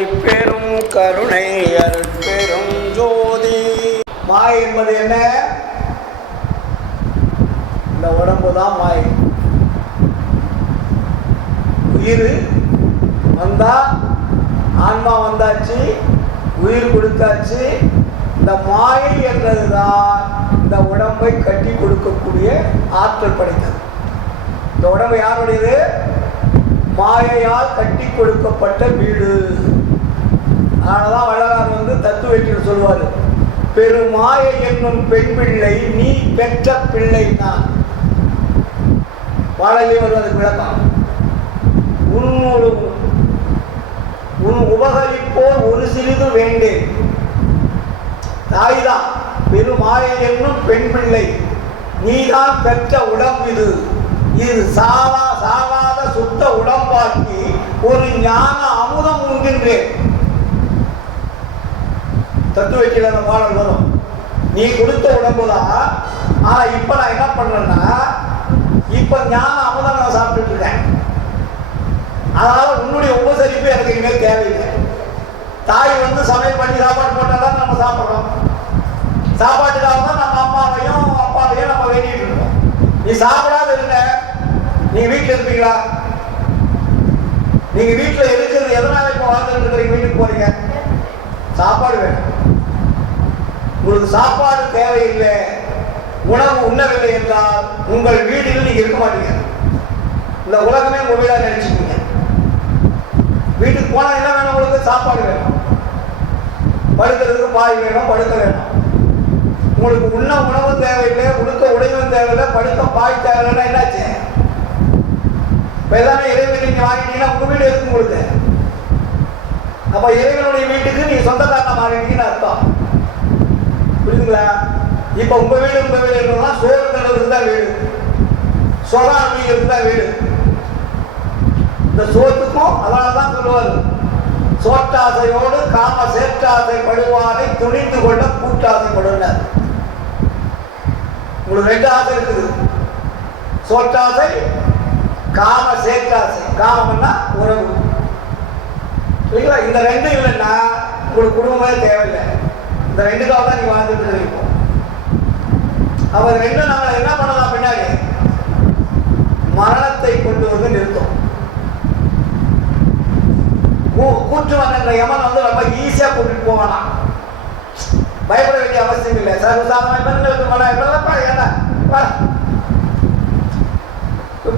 தனிப்பெரும் கருணை அருட்பெரும் ஜோதி. மாயை என்பது என்ன? இந்த உடம்பு தான் மாயை. உயிர் வந்தா ஆன்மா வந்தாச்சு, உயிர் கொடுத்தாச்சு. இந்த மாயை என்றதுதான் இந்த உடம்பை கட்டி கொடுக்கக்கூடிய ஆற்றல் படைத்தது. இந்த உடம்பு யாருடையது? மாயையால் கட்டி கொடுக்கப்பட்ட வீடு. அதனாலதான் வள்ளலார் தத்துவத்தில் சொல்வார், பெருமாயை என்னும் பெண் பிள்ளை நீ பெற்ற பிள்ளை தான். பாடலே வருவதற்கு விளக்கம், உன் உபகரிப்போர் ஒரு சிறிது வேண்டேன். தாய்தான் பெருமாயை என்னும் பெண் பிள்ளை, நீதான் பெற்ற உடம்பு இது. இது சாவாத சுத்த உடம்பாக்கி ஒரு ஞான அமுதம் உண்கின்றேன். தத்துவத்தில் அந்த பாடல் வரும். நீ கொடுத்த உடம்புதான், ஆனா இப்ப நான் என்ன பண்றேன்னா, இப்ப ஞான அமுதம் நான் சாப்பிட்டுட்டு இருக்கேன். அதனால உன்னுடைய உபசரிப்பு எனக்கு இனிமேல் தேவையில்லை. தாய் சமையல் பண்ணி சாப்பாடு போட்டாதான் நம்ம சாப்பிட்றோம். சாப்பாட்டுக்காக தான் நம்ம அம்மாவையும் அப்பாவையும் நம்ம வேண்டிட்டு இருக்கோம். நீ சாப்பிடாத இருங்க. நீங்க வீட்டில் இருப்பீங்களா? நீங்க வீட்டில் இருக்கிறது எதனால இப்ப வாழ்ந்துட்டு இருக்கிறீங்க? வீட்டுக்கு போறீங்க, சாப்பாடு வேணும். உங்களுக்கு சாப்பாடு தேவையில்லை, உணவு உண்ணவில்லை என்றால் உங்கள் வீட்டில் நீங்க இருக்க மாட்டீங்க. இந்த உலகமே உங்க வீடா நினைச்சுக்கீங்க. வீட்டுக்கு போனா என்ன வேணும்? உங்களுக்கு சாப்பாடு வேணும், படுக்கிறதுக்கு பாய் வேணும், படுக்க வேணும். உங்களுக்கு உண்ண உணவும் தேவையில்லை, உடுக்க உடையும் தேவையில்லை, படுக்க பாய் தேவையில்லைன்னா என்னாச்சு? இப்ப எல்லாமே இறைவன் நீங்க வாங்கிட்டீங்கன்னா உங்க வீடு இருக்கு உங்களுக்கு. அப்ப இறைவனுடைய வீட்டுக்கு நீங்க சொந்தக்காரனா மாறிட்டீங்கன்னு அர்த்தம். புரியுதுங்களா? இப்ப உங்க வீடு என்னன்னா சோறு தண்டதுக்கு தான் வீடு, சொலா அப்படிங்கிறது தான் வீடு. இந்த சோத்துக்கும் அதனாலதான் சொல்லுவாரு, சோற்றாசையோடு காம சேற்றாசை படுவாரை துணிந்து கொள்ள கூட்டாசைப்படுனார். உங்களுக்கு ரெண்டு ஆசை இருக்குது, சோற்றாசை, காம சேற்றாசை. காமம்னா உறவு. சரிங்களா? இந்த ரெண்டும் இல்லைன்னா உங்களுக்கு குடும்பமே தேவையில்லை. இந்த ரெண்டுக்காக தான் நீங்க வாழ்ந்துட்டு இருக்கோம். அவர் ரெண்டும் நாங்கள் என்ன பண்ணலாம்? பின்னாடி மரணத்தை கொண்டு நிறுத்தும். கூற்றுவன் என்ற யமன் ரொம்ப ஈஸியா கூட்டிட்டு போவானா, பயப்பட வேண்டிய அவசியம் இல்லை.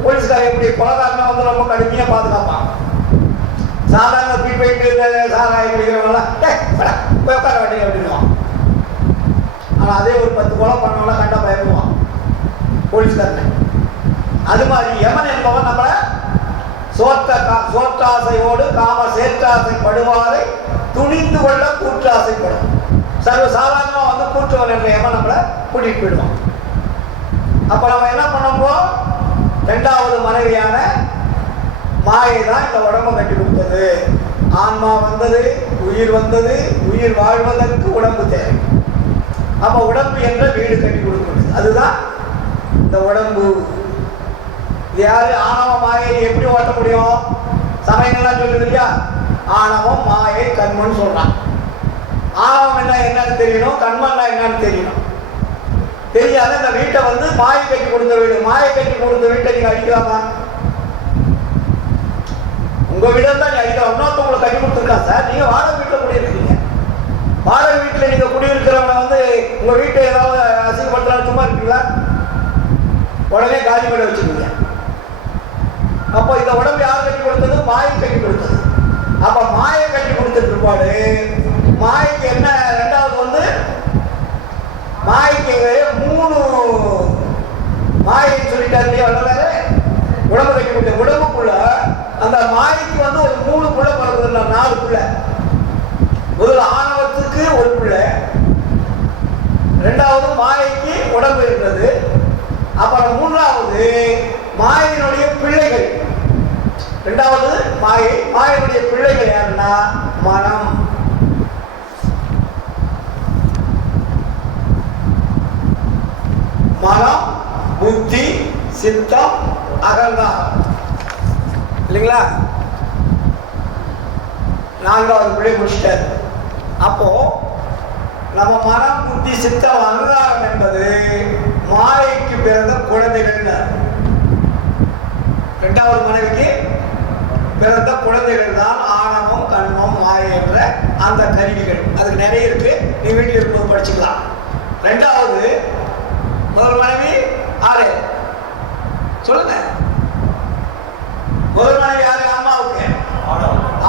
போலீஸ்கார எப்படி கொலகாரனா ரொம்ப கடுமையா பாதுகாப்பான். சாதாரண போயிட்டு சாராயம் குடிக்கிறவங்களாம் போய் உட்கார வேண்டிய அப்படின்வான். ஆனா அதே ஒரு 10 கொலை பண்ணவங்க கண்டா பயப்படுவான் போலீஸ்காரன். அது மாதிரி யமன் என்பவன் நம்மள சோற்றாசையோடு காம சேற்றாசை படுவாரை துணிந்து கொள்ள கூற்றாசைப்படும். சர்வ சாதாரணமா கூற்றுவன் என்ற யமன் நம்மளை கூட்டிட்டு போயிடுவான். அப்ப நம்ம என்ன பண்ணோம்? இரண்டாவது மனைவியான மாயை தான் இந்த உடம்பை கட்டி கொடுத்தது. ஆன்மா வந்தது, உயிர் வந்தது, உயிர் வாழ்வதற்கு உடம்பு தேவை. அப்ப உடம்பு என்ற வீடு கட்டி கொடுக்கிறது. அதுதான் இந்த உடம்பு. யாரு? ஆணவம் மாயை எப்படி ஓட்ட முடியும்? சமயங்கள்லாம் சொல்லுது இல்லையா, ஆணவம் மாயை கண்மன் சொல்றான். ஆணவம் என்னன்னு தெரியணும், கண்மன்னா என்னன்னு தெரியணும். தெரியாத இந்த வீட்டை மாயை கட்டி கொடுத்த வீடு. மாயை கட்டி கொடுத்த வீட்டை நீங்க அடிக்கலாமா? உங்க வீடு தான் நீ அடிக்கலாம். இன்னொருத்தவங்களை கட்டி கொடுத்துருக்கான் சார், நீங்க வாடகை வீட்டில் குடியிருக்கீங்க. வாடகை வீட்டில் நீங்க குடியிருக்கிறவங்க உங்க வீட்டை ஏதாவது அசிங்கப்படுத்துறாங்க, சும்மா இருக்கீங்களா? உடனே காலி பண்ண வச்சுக்கீங்க. அப்போ இந்த உடம்பு யார் கட்டி கொடுத்தது? மாயை கட்டி கொடுத்தது. அப்ப மாயை கட்டி கொடுத்த பிற்பாடு மாய்க்கு என்ன? ரெண்டாவது மாய்க்கு 3 மாயை சொல்லிட்டாரு இல்லையா வள்ளலாரு? உடம்பு கட்டி கொடுத்த உடம்புக்குள்ள அந்த மாய்க்கு ஒரு 3 புள்ள பிறகுதுன்னா 4 புள்ள. முதல்ல ஆணவத்துக்கு ஒரு புள்ள, ரெண்டாவது மாயைக்கு உடம்பு இருக்கிறது, அப்புறம் மூன்றாவது மாயினுடைய பிள்ளைகள். இரண்டாவது மாயினுடைய பிள்ளைகள் யாருன்னா மனம். மனம், புத்தி, சித்தம், அகங்காரம் இல்லைங்களா? 4வது பிள்ளை முடிச்சிட்டாரு. அப்போ நம்ம மனம் புத்தி சித்தம் அகங்காரம் என்பது மாயைக்கு பிறந்த குழந்தைகள். 2வது மனைவிக்கு பிறந்த குழந்தைகள் தான் ஆணவம் கண்மம் மாயை என்ற அந்த கருவிகள். அதுக்கு நிறைய இருக்கு, நீ வீட்டில் இருக்கும்போது படிச்சுக்கலாம். 2வது முதல் மனைவி ஆறு சொல்லுங்க. முதல் மனைவி யாரு? அம்மாவுக்கு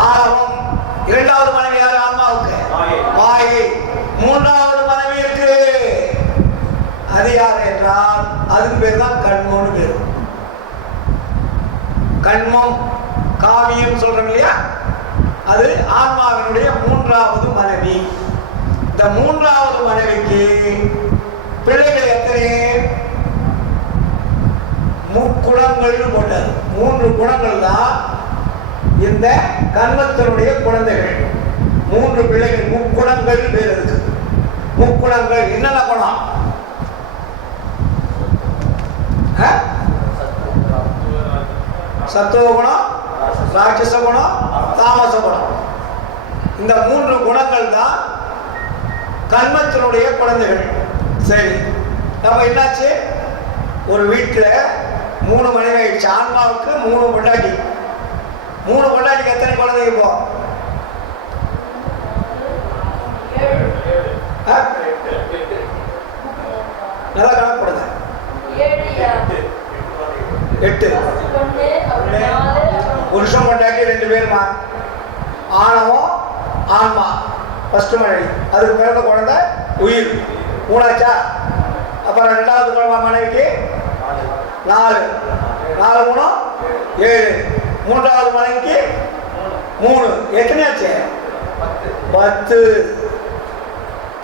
ஆணவம். 2வது மனைவி யாரு? அம்மாவுக்கு மாயை. 3வது மனைவி இருக்கு, அது யாரு என்றால் அதுக்கு பேர் தான் கண்மம்னு பேரு. கண்மம் காவியம் சொல்றோம் இல்லையா, அது ஆன்மாவினுடைய 3வது மனைவி. இந்த 3வது மனைவிக்கு பிள்ளைகள் எத்தனை? முக்குணங்கள் போட்டார். 3 குணங்கள் தான் இந்த கண்மத்தினுடைய குழந்தைகள். 3 பிள்ளைகள், முக்குணங்கள் பேர் இருக்கு. முக்குணங்கள் என்னென்ன குணம்? சத்துவ குணம், ராட்சச குணம், தாமச குணம். இந்த 3 குணங்கள் தான் கண்மத்தினுடைய குழந்தைகள். சரி, அப்ப என்னாச்சு? ஒரு வீட்டுல 3 மனைவி ஆயிடுச்சு. ஆன்மாவுக்கு 3 பொண்டாட்டி. 3 பொண்டாட்டிக்கு எத்தனை குழந்தைங்க? இப்போ நல்லா கணக்கு போடுங்க. 8. புருஷன் பொண்டாட்டி 2 பேருமா. ஆணவம் ஆன்மா ஃபர்ஸ்ட் மனைவி, அதுக்கு பிறந்த குழந்தை உயிர் 3ஆச்சா? அப்புறம் 2வது மனைவிக்கு 4, 4 3 7. 3வது மனைவிக்கு 3, எத்தனையாச்சு? 10.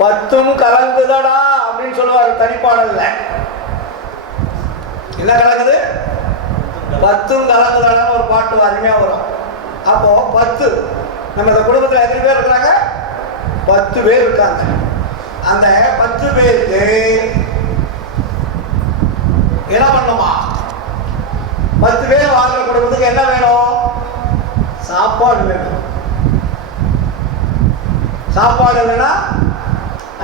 10ம் கலங்குதடா அப்படின்னு சொல்லுவாரு தனிப்பாடல்ல. என்ன கலங்குது? 10ம் கலங்குதடான்னு ஒரு பாட்டு அருமையா வரும். அப்போ 10, நம்ம இந்த குடும்பத்தில் எத்தனை பேர் இருக்கிறாங்க? 10 பேர் இருக்காங்க. அந்த 10 பேருக்கு என்ன பண்ணுமா? 10 பேர் வாழ்ற குடும்பத்துக்கு என்ன வேணும்? சாப்பாடு வேணும். சாப்பாடு இல்லைன்னா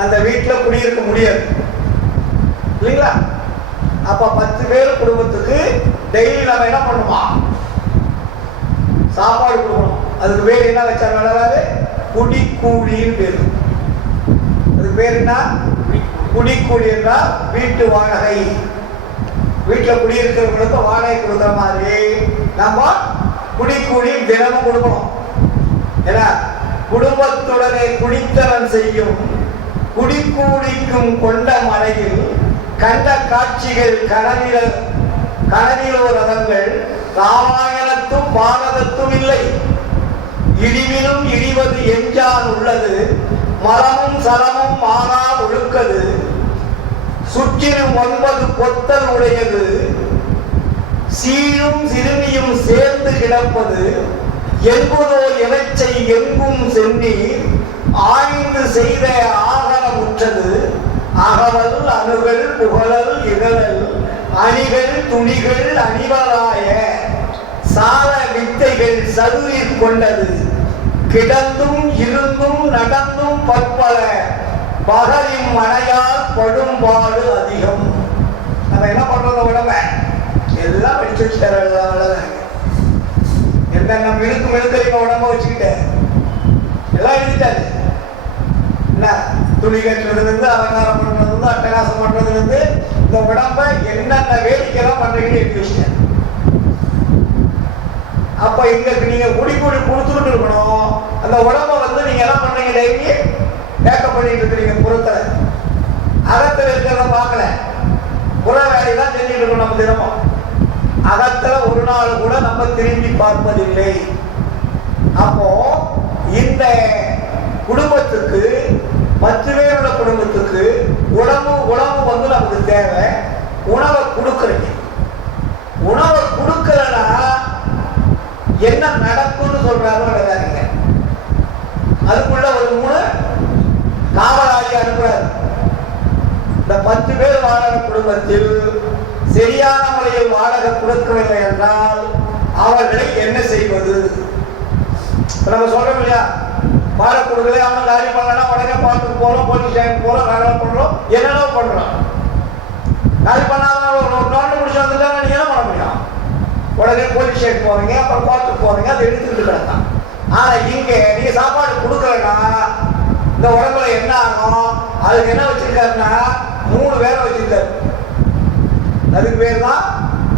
அந்த வீட்டில் குடியிருக்க முடியாது இல்லைங்களா? அப்ப 10 பேர் குடும்பத்துக்கு டெய்லி நம்ம என்ன பண்ணுமா? சாப்பாடு கொடுக்கணும். அதுக்கு பேர் என்ன வச்சாங்க? வளராது குடிக்கூலின்னு பேரு. அதுக்கு பேர் என்ன? குடிக்கூலி என்றால் வீட்டு வாடகை. வீட்டில் குடியிருக்கிறவங்களுக்கு வாடகை கொடுக்குற மாதிரி நம்ம குடிக்கூலி தினமும் கொடுக்கணும். ஏன்னா குடும்பத்துடனே குடித்தனம் செய்யும் குடிக்கூலிக்கும் கொண்ட மலையில் கண்ட காட்சிகள் கனவிலோ ரதங்கள் ராமாயணத்தும் பாரதத்தும் இல்லை. இடிவிலும் இடிவது எஞ்சான் உள்ளது, மரமும் சரமும் மாறா ஒழுக்கது, சுற்றிலும் 9 பொத்தல் உடையது, சீரும் சிறுமியும் சேர்ந்து கிடப்பது, என்பதோ இறைச்சை எங்கும் சென்னி ஆய்ந்து செய்த ஆகரமுற்றது, அகவல் அணுகள் புகழல் இகழல் அணிகள் துணிகள் அணிவராய சால வித்தைகள் சதுரிற் கொண்டது, கிடந்தும் இருந்தும் நடந்தும் பற்பல பகலின் மனையால் படும்பாடு அதிகம். நம்ம என்ன பண்றோம்? உடம்ப எல்லாம் படிச்சு வச்சுட்டாங்க. என்னென்ன மினுக்கு மினுக்க உடம்ப வச்சுக்கிட்ட எல்லாம் எழுதிட்டாரு. என்ன துணி கட்டுறதுல இருந்து அலங்காரம் பண்றதுல இருந்து அட்டகாசம் பண்றதுல இருந்து இந்த உடம்ப என்னென்ன வேடிக்கைலாம் பண்றீங்கன்னு எழுதி வச்சிட்டேன். அப்ப இங்க நீங்க குடிக்கூடி கொடுத்துக்கிட்டு இருக்கணும். அந்த உடம்ப நீங்க என்ன பண்றீங்க? டெய்லி மேக்கப் பண்ணிட்டு இருக்கிறீங்க. புறத்துல அகத்துல இருக்கிறத பார்க்கல, புற வேலையெல்லாம் செஞ்சுட்டு இருக்கணும். நம்ம தினமும் அகத்துல ஒரு நாள் கூட நம்ம திரும்பி பார்ப்பதில்லை. அப்போ இந்த குடும்பத்துக்கு 10 பேரோட குடும்பத்துக்கு உணவு நமக்கு தேவை. உணவை கொடுக்குறீங்க. உணவை கொடுக்கலன்னா என்ன நடக்கும்னு சொல்றாரோ எழுதாதீங்க. அதுக்குள்ள ஒரு 3 காவலாளி அனுப்புறாரு. இந்த 10 பேர் வாழற குடும்பத்தில் சரியான முறையில் வாடகை கொடுக்கவில்லை என்றால் அவர்களை என்ன செய்வது? நம்ம சொல்றோம் இல்லையா? பாட கொடுக்கல, அவனை காலி பண்ணலன்னா உடனே பார்த்துட்டு போறோம், போலீஸ் ஸ்டேஷன் போறோம், நகரம் பண்றோம், என்னென்ன பண்றோம். காலி பண்ணாத ஒரு நோட்டு முடிச்சு வந்துட்டா நீங்க என்ன பண்ண முடியும்? உடனே போலீஸ் ஸ்டேஷன் போறீங்க, அப்புறம் கோர்ட்டுக்கு போறீங்க, அதை எடுத்துக்கிட்டு கிடந்தான். ஆனா இங்க நீங்க சாப்பாடு கொடுக்கலன்னா இந்த உடம்புல என்ன ஆகும்? அதுக்கு என்ன வச்சிருக்காருன்னா 3 வேலை வச்சிருக்காரு. அதுக்கு பேர் தான்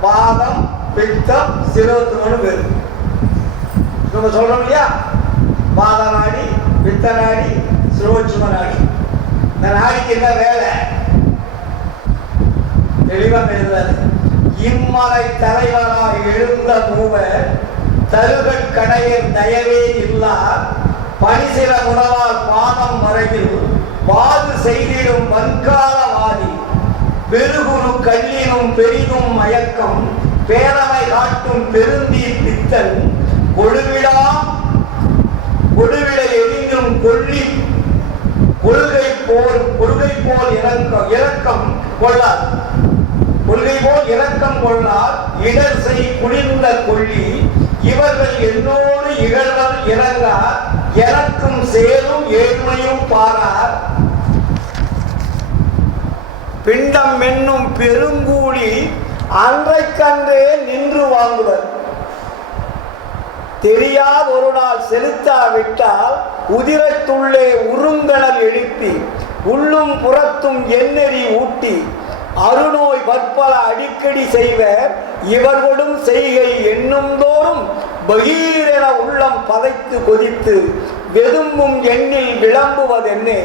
வாதம், பித்தம், சிரோத்துவம்னு பேரு. நம்ம சொல்றோம் இல்லையா, வாத நாடி, பித்த நாடி, சிரோச்சும நாடி. இந்த நாடிக்கு என்ன வேலை? தெளிவாக எழுதுறாரு. இம்மலை தலைவராக எழுந்த மூவர் தருகட் கடையர் தயவே இல்லா பனிசில உணவால் பாதம் மறைவில் வாது செய்திடும் வன்காலவாதி பெருகுரு கல்லினும் பெரிதும் மயக்கம் பேரமை காட்டும் பெருந்தீர் பித்தன் கொடுவிட எரிந்தும் கொள்கை போல் இறக்கம் கொள்ளார். கொள்கை போல் இரக்கம் கொள்ளார் இடர் செய் குளிர்ந்த கொள்ளி இவர்கள் என்னோடு இகழ்வர் இறங்கார் எனக்கும் சேரும் ஏழ்மையும் பாரார். பிண்டம் என்னும் பெருங்கூலி அன்றைக்கன்றே நின்று வாங்குவர். தெரியாத ஒரு நாள் செலுத்தாவிட்டால் உதிரத்துள்ளே உருங்கணல் எழுப்பி உள்ளும் புறத்தும் எண்ணெறி ஊட்டி அருநோய் பற்பல அடிக்கடி செய்வர். இவர்களும் செய்கை எண்ணும் தோறும் பகீரென உள்ளம் பதைத்து கொதித்து வெதும்பும் எண்ணில் விளம்புவதென்னே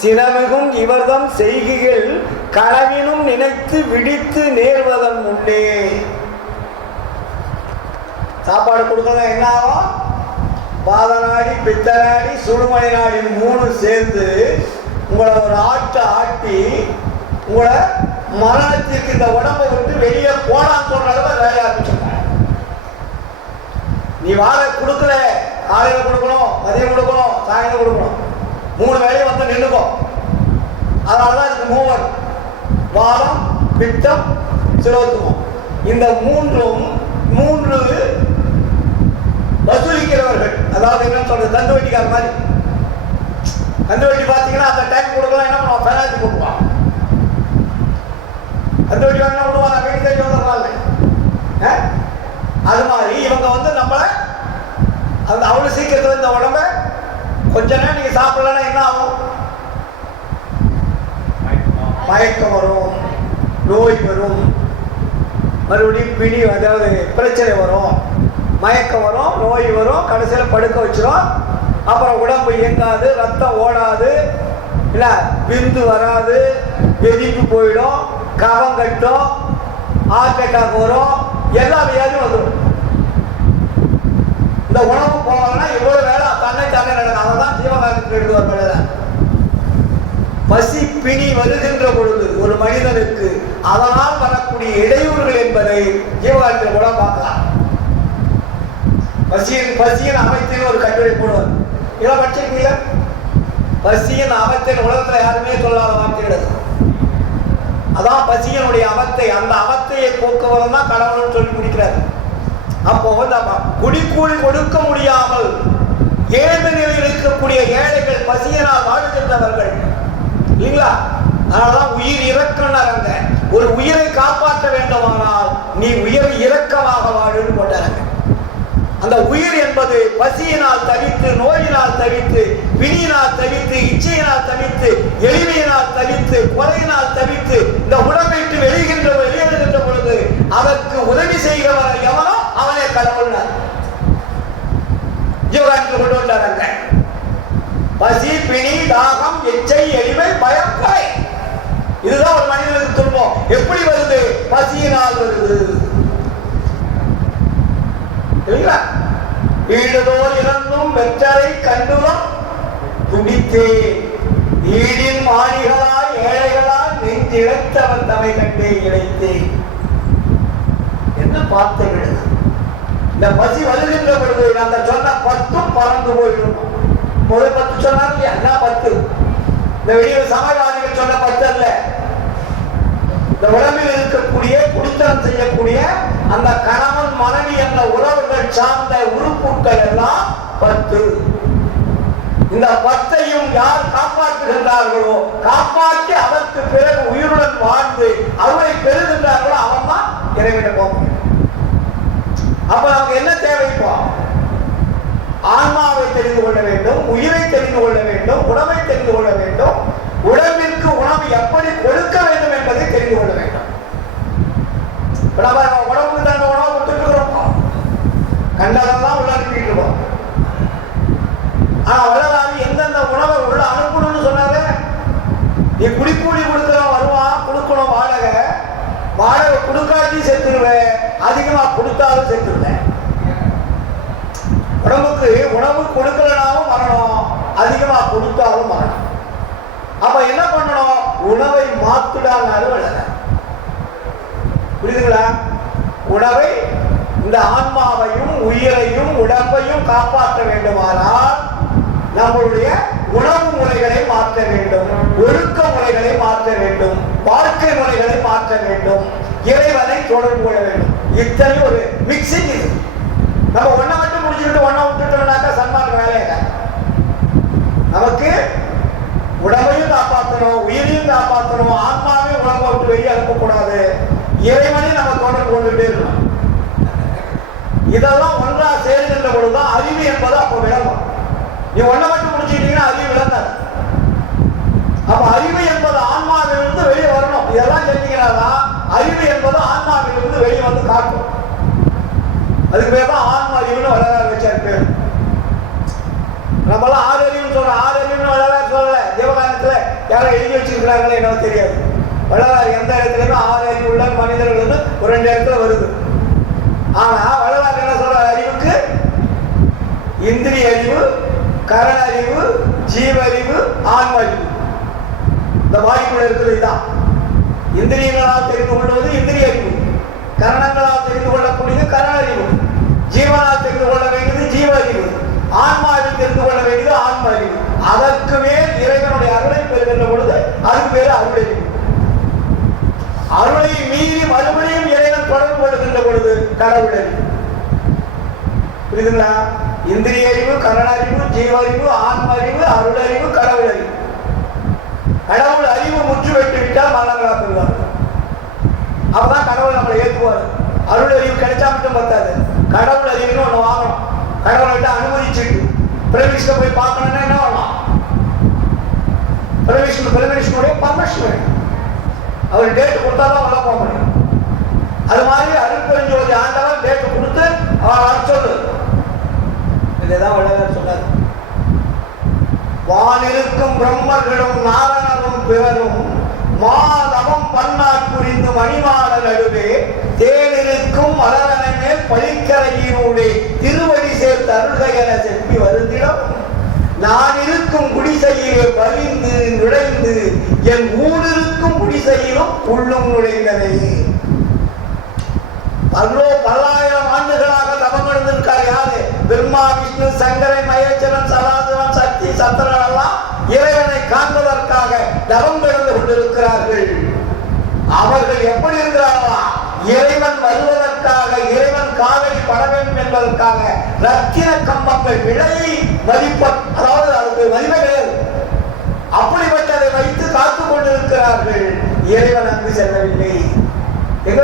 சினமிகும் இவர்தம் செய்கைகள் கனவினும் நினைத்து விழித்து நேர்வதன் முன்னே. சாப்பாடு கொடுக்கறது என்ன ஆகும்? பாத நாடி, பித்த நாடி, சுடுமணி நாடி 3 சேர்ந்து உங்களை ஒரு ஆட்டி உங்களை மரணத்திற்கு இந்த உடம்பை விட்டு வெளியே போனான்னு சொல்ற அளவு வேலையா ஆரம்பிச்சிருக்க. நீ வாழை கொடுக்கல, காலையில கொடுக்கணும், மதியம் கொடுக்கணும், சாயந்தரம் கொடுக்கணும், 3 வேலையை வந்து நின்றுக்கும். அதனாலதான் இதுக்கு 3 வாதம், பித்தம், சிரோத்துவம். இந்த 3 வசூலிக்கிறவர்கள். அதாவது என்ன சொல்றது, தண்டு வட்டிக்கார மாதிரி. தண்டு வட்டி பார்த்தீங்கன்னா அந்த டைம் கொடுக்கலாம், என்ன பண்ணுவான்? ஃபைனான்ஸ் கொடுப்பான். தண்டு வட்டி என்ன பண்ணுவாங்க? வீட்டு தேடி வந்துடுறாங்க. அது மாதிரி இவங்க வந்து நம்மளை அந்த அவ்வளவு சீக்கிரத்தில் இந்த உடம்ப கொஞ்ச நேரம் நீங்க சாப்பிடலன்னா என்ன ஆகும்? மயக்கம் வரும், நோய் வரும், மறுபடியும் பிடி, அதாவது பிரச்சனை வரும், மயக்கம் வரும், நோய் வரும், கடைசியில் படுக்க வச்சிரும். அப்புறம் உடம்பு இயங்காது, ரத்தம் ஓடாது, இல்ல விந்து வராது, வெதிப்பு போயிடும், கவம் கட்டும், ஹார்ட் அட்டாக் வரும், எல்லா வியாதியும் வந்துடும். இந்த உணவு போகலன்னா இவ்வளவு வேலை தானே நடக்கும். அதான் ஜீவகாலத்துக்கு எழுதுவார். பசி பிணி வருகின்ற பொழுது ஒரு மனிதனுக்கு அதனால் வரக்கூடிய இடையூறுகள் என்பதை ஜீவகாலத்தில் கூட பார்க்கலாம். பசியின் அமைத்தின் ஒரு கட்டுரை போடுவார். இதெல்லாம் படிச்சிருக்கீங்களா? பசியின் அவத்தின் உலகத்துல யாருமே சொல்லாத வார்த்தைகள். அதான் பசியனுடைய அவத்தை. அந்த அவத்தையை போக்குவதும் தான் கடவுள்னு சொல்லி முடிக்கிறார். அப்போ குடிக்கூலி கொடுக்க முடியாமல் ஏழ்மை நிலையில் இருக்கக்கூடிய ஏழைகள், பசியனால் வாழுகின்றவர்கள் இல்லைங்களா? அதனாலதான் உயிர் இறக்கம்னாங்க. ஒரு உயிரை காப்பாற்ற வேண்டுமானால் நீ உயிரை இரக்கமாக வாழுன்னு போட்டாங்க. அந்த உயிர் என்பது பசியினால் தவித்து, நோயினால் தவித்து, பிணியினால் தவித்து, இச்சையினால் தவித்து, எளிமையினால் தவித்து, கொலையினால் தவித்து இந்த உடம்பை விட்டு வெளியேறுகின்ற பொழுது அதற்கு உதவி செய்கிறவர் எவனோ அவனே கடவுள். ஜீவகாலத்துக்கு கொண்டு வந்தாங்க. பசி, பிணி, தாகம், எச்சை, எளிமை, பயம், கொலை, இதுதான் ஒரு மனிதனுக்கு துன்பம். எப்படி வருது? பசியினால் வருது. வீடுதோர் இறந்தும் வெற்றரை கண்டுலம் துடித்தேன் வீடின் மாணிகளாய் ஏழைகளாய் நெஞ்சிழைத்தவன் தமை கண்டே இழைத்தேன். என்ன பார்த்து விடுது? இந்த பசி வருகின்ற பொழுது அந்த சொன்ன 10 பறந்து போயிடும். முதல் 10 சொன்னார் இல்லையா? 10. இந்த வெளியே சமயவாதிகள் சொன்ன 10 அல்ல. இந்த உடம்பில் இருக்கக்கூடிய குடித்தனம் செய்யக்கூடிய அந்த கணவன் மனைவி என்ற உறவுகள் சார்ந்த உறுப்புகள் எல்லாம் 10. இந்த 10ஐயும் யார் காப்பாற்றுகின்றார்களோ, காப்பாற்றி அதற்கு பிறகு உயிருடன் வாழ்ந்து அவரை பெறுகின்றார்களோ அவன் தான் இறைவனை போக முடியும். அப்ப நமக்கு என்ன தேவைப்போ? ஆன்மாவை தெரிந்து கொள்ள வேண்டும், உயிரை தெரிந்து கொள்ள வேண்டும், உணவை தெரிந்து கொள்ள வேண்டும், உடம்பிற்கு உணவு எப்படி கொடுக்க வேண்டும் என்பதை தெரிந்து கொள்ள வேண்டும். உடம்புக்கு தாங்க உணவு கொடுத்துட்டு இருக்கிறோம், கண்டதெல்லாம் உள்ள அனுப்பிட்டு இருக்கோம். ஆனா வள்ளலார் எந்தெந்த உணவை உள்ள அனுப்பணும்னு சொன்னாரு. நீ குடிக்கூலி கொடுக்கிறோம் வருவான், கொடுக்கணும் வாடகை, வாடகை கொடுக்காட்டி செத்துருவேன், அதிகமா கொடுத்தாலும் செத்துருவேன். உடம்புக்கு உணவு கொடுக்கலனாலும் மரணம், அதிகமா கொடுத்தாலும் மரணம். அப்ப என்ன பண்ணணும்? உணவை மாத்துடானாலும் வளர. புரியுதுங்களா? உணவை, இந்த ஆன்மாவையும் உயிரையும் உடம்பையும் காப்பாற்ற வேண்டுமானால் நம்முடைய உணவு முறைகளை மாற்ற வேண்டும், ஒழுக்க முறைகளை மாற்ற வேண்டும், வாழ்க்கை முறைகளை மாற்ற வேண்டும், இறைவனை தொடர்பு கொள்ள வேண்டும். இத்தனை ஒரு மிக்சிங் இது. நம்ம ஒன்றை மட்டும் முடிச்சுக்கிட்டு ஒன்றை விட்டுட்டோம்னாக்கா சன்மார்க்க வேலையில நமக்கு உடம்பையும் காப்பாற்றணும், உயிரையும் காப்பாற்றணும், ஆன்மாவையும் உடம்பை விட்டு வெளியே அனுப்பக்கூடாது, இறைவனையும் நம்ம தொடர்பு கொண்டுட்டே இருக்கணும். இதெல்லாம் ஒன்றா சேர்கின்ற பொழுதுதான் அறிவு என்பது அப்ப விளங்கும். நீ ஒன்றை மட்டும் முடிச்சுக்கிட்டீங்கன்னா அறிவு விளங்காது. அப்ப அறிவு என்பது ஆன்மாவிலிருந்து வெளியே வரணும். இதெல்லாம் செஞ்சீங்கன்னாதான் அறிவு என்பது ஆன்மாவிலிருந்து வெளியே வந்து காட்டும். அதுக்கு பேர் தான் ஆன்மா அறிவுன்னு வள்ளலார் வச்சார் பேர். நம்மளாம் ஆறு அறிவுன்னு சொல்றோம், ஆறு அறிவுன்னு வள்ளலார் சொல்லல. தேவகானத்துல யாரும் எழுதி வச்சிருக்கிறாங்களே என்ன தெரியாது. வள்ளலார் எந்த இடத்துலயுமே ஆறு அறிவு உள்ள மனிதர்கள் வந்து ஒரு 2 இடத்துல வருது. ஆனா வள்ளலார் என்ன சொல்ற? அறிவுக்கு இந்திரிய அறிவு, கரண அறிவு, ஜீவ அறிவு, ஆன்ம அறிவு. இந்த வாய்ப்புள்ள இருக்கிறது இதுதான். இந்திரியங்களால் தெரிந்து கொள்வது இந்திரிய அறிவு, கரணங்களால் தெரிந்து கொள்ளக்கூடியது கரண அறிவு, ஜீவனால் தெரிந்து கொள்ள வேண்டியது ஜீவ அறிவு, ஆன்மாவில் தெரிந்து கொள்ள வேண்டியது ஆன்ம அறிவு. அதற்கு மேல் இறைவனுடைய அருளை பெறுகின்ற பொழுது அதுக்கு பேரு அருளறிவு. அருளை மீறி மறுபடியும் இறைவன் தொடர்பு கொள்கின்ற பொழுது கடவுள் அறிவு. புரியுதுங்களா? இந்திரிய அறிவு, கரண அறிவு, ஜீவ அறிவு, ஆன்ம அறிவு, அருள் அறிவு, கடவுள் அறிவு. கடவுள் அறிவு முற்று வைத்து விட்டால் மரணங்களா பெறுவார்கள். அப்பதான் கடவுள் நம்மளை ஏற்றுவார். அருள் அறிவு கிடைச்சா மட்டும் பத்தாது, கடவுள் அறிவுன்னு ஒண்ணு வாங்கணும். கடவுளை விட்டு அனுமதிச்சுட்டு பிரவிஷ்ணு போய் பார்க்கணும்னா என்ன பண்ணலாம்? பிரவிஷ்ணுடைய பர்மிஷன் வேணும். அவர் டேட்டு கொடுத்தாதான் உள்ள போக முடியும். அது மாதிரி அருட்பெருஞ்சோதி ஆண்டவர் டேட்டு கொடுத்து அவன் வர சொல்லு. இதுதான் வள்ளலார் சொன்னார். வானிருக்கும் பிரம்மர்களும் நாரணரும் பிறரும் மாதவம் பன்னாட் புரிந்து மணிமாட நடுவே தேனிருக்கும் மலரனை மேல் பழிக்கரையினூடே திருவடி சேர்த்து அருள்க என செப்பி வருந்திடம் நான் இருக்கும் குடிசையிலே வலிந்து நுழைந்து என் ஊரிருக்கும் குடிசையிலும் உள்ளும் நுழைந்தனே. பல்லாயிரம் ஆண்டுகளாக தவம் எடுத்திருக்கார் யாரு? பிரம்மா, விஷ்ணு, சங்கரன், மகேஸ்வரன், சதாசிவன், சக்தி, சந்திரன் எல்லாம் இறைவனை காண்பதற்காக தவம் எடுத்து கொண்டிருக்கிறார்கள். அவர்கள் எப்படி இருக்கிறார்களா? இறைவன் வருவதற்காக, இறைவன் காவடி பட வேண்டும் என்பதற்காக ரத்தின கம்பங்கள் விலை மதிப்ப, அதாவது அதுக்கு மதிப்பே கிடையாது, அப்படிப்பட்டதை வைத்து காத்துக் கொண்டிருக்கிறார்கள். இறைவன் அங்கு செல்லவில்லை. எங்க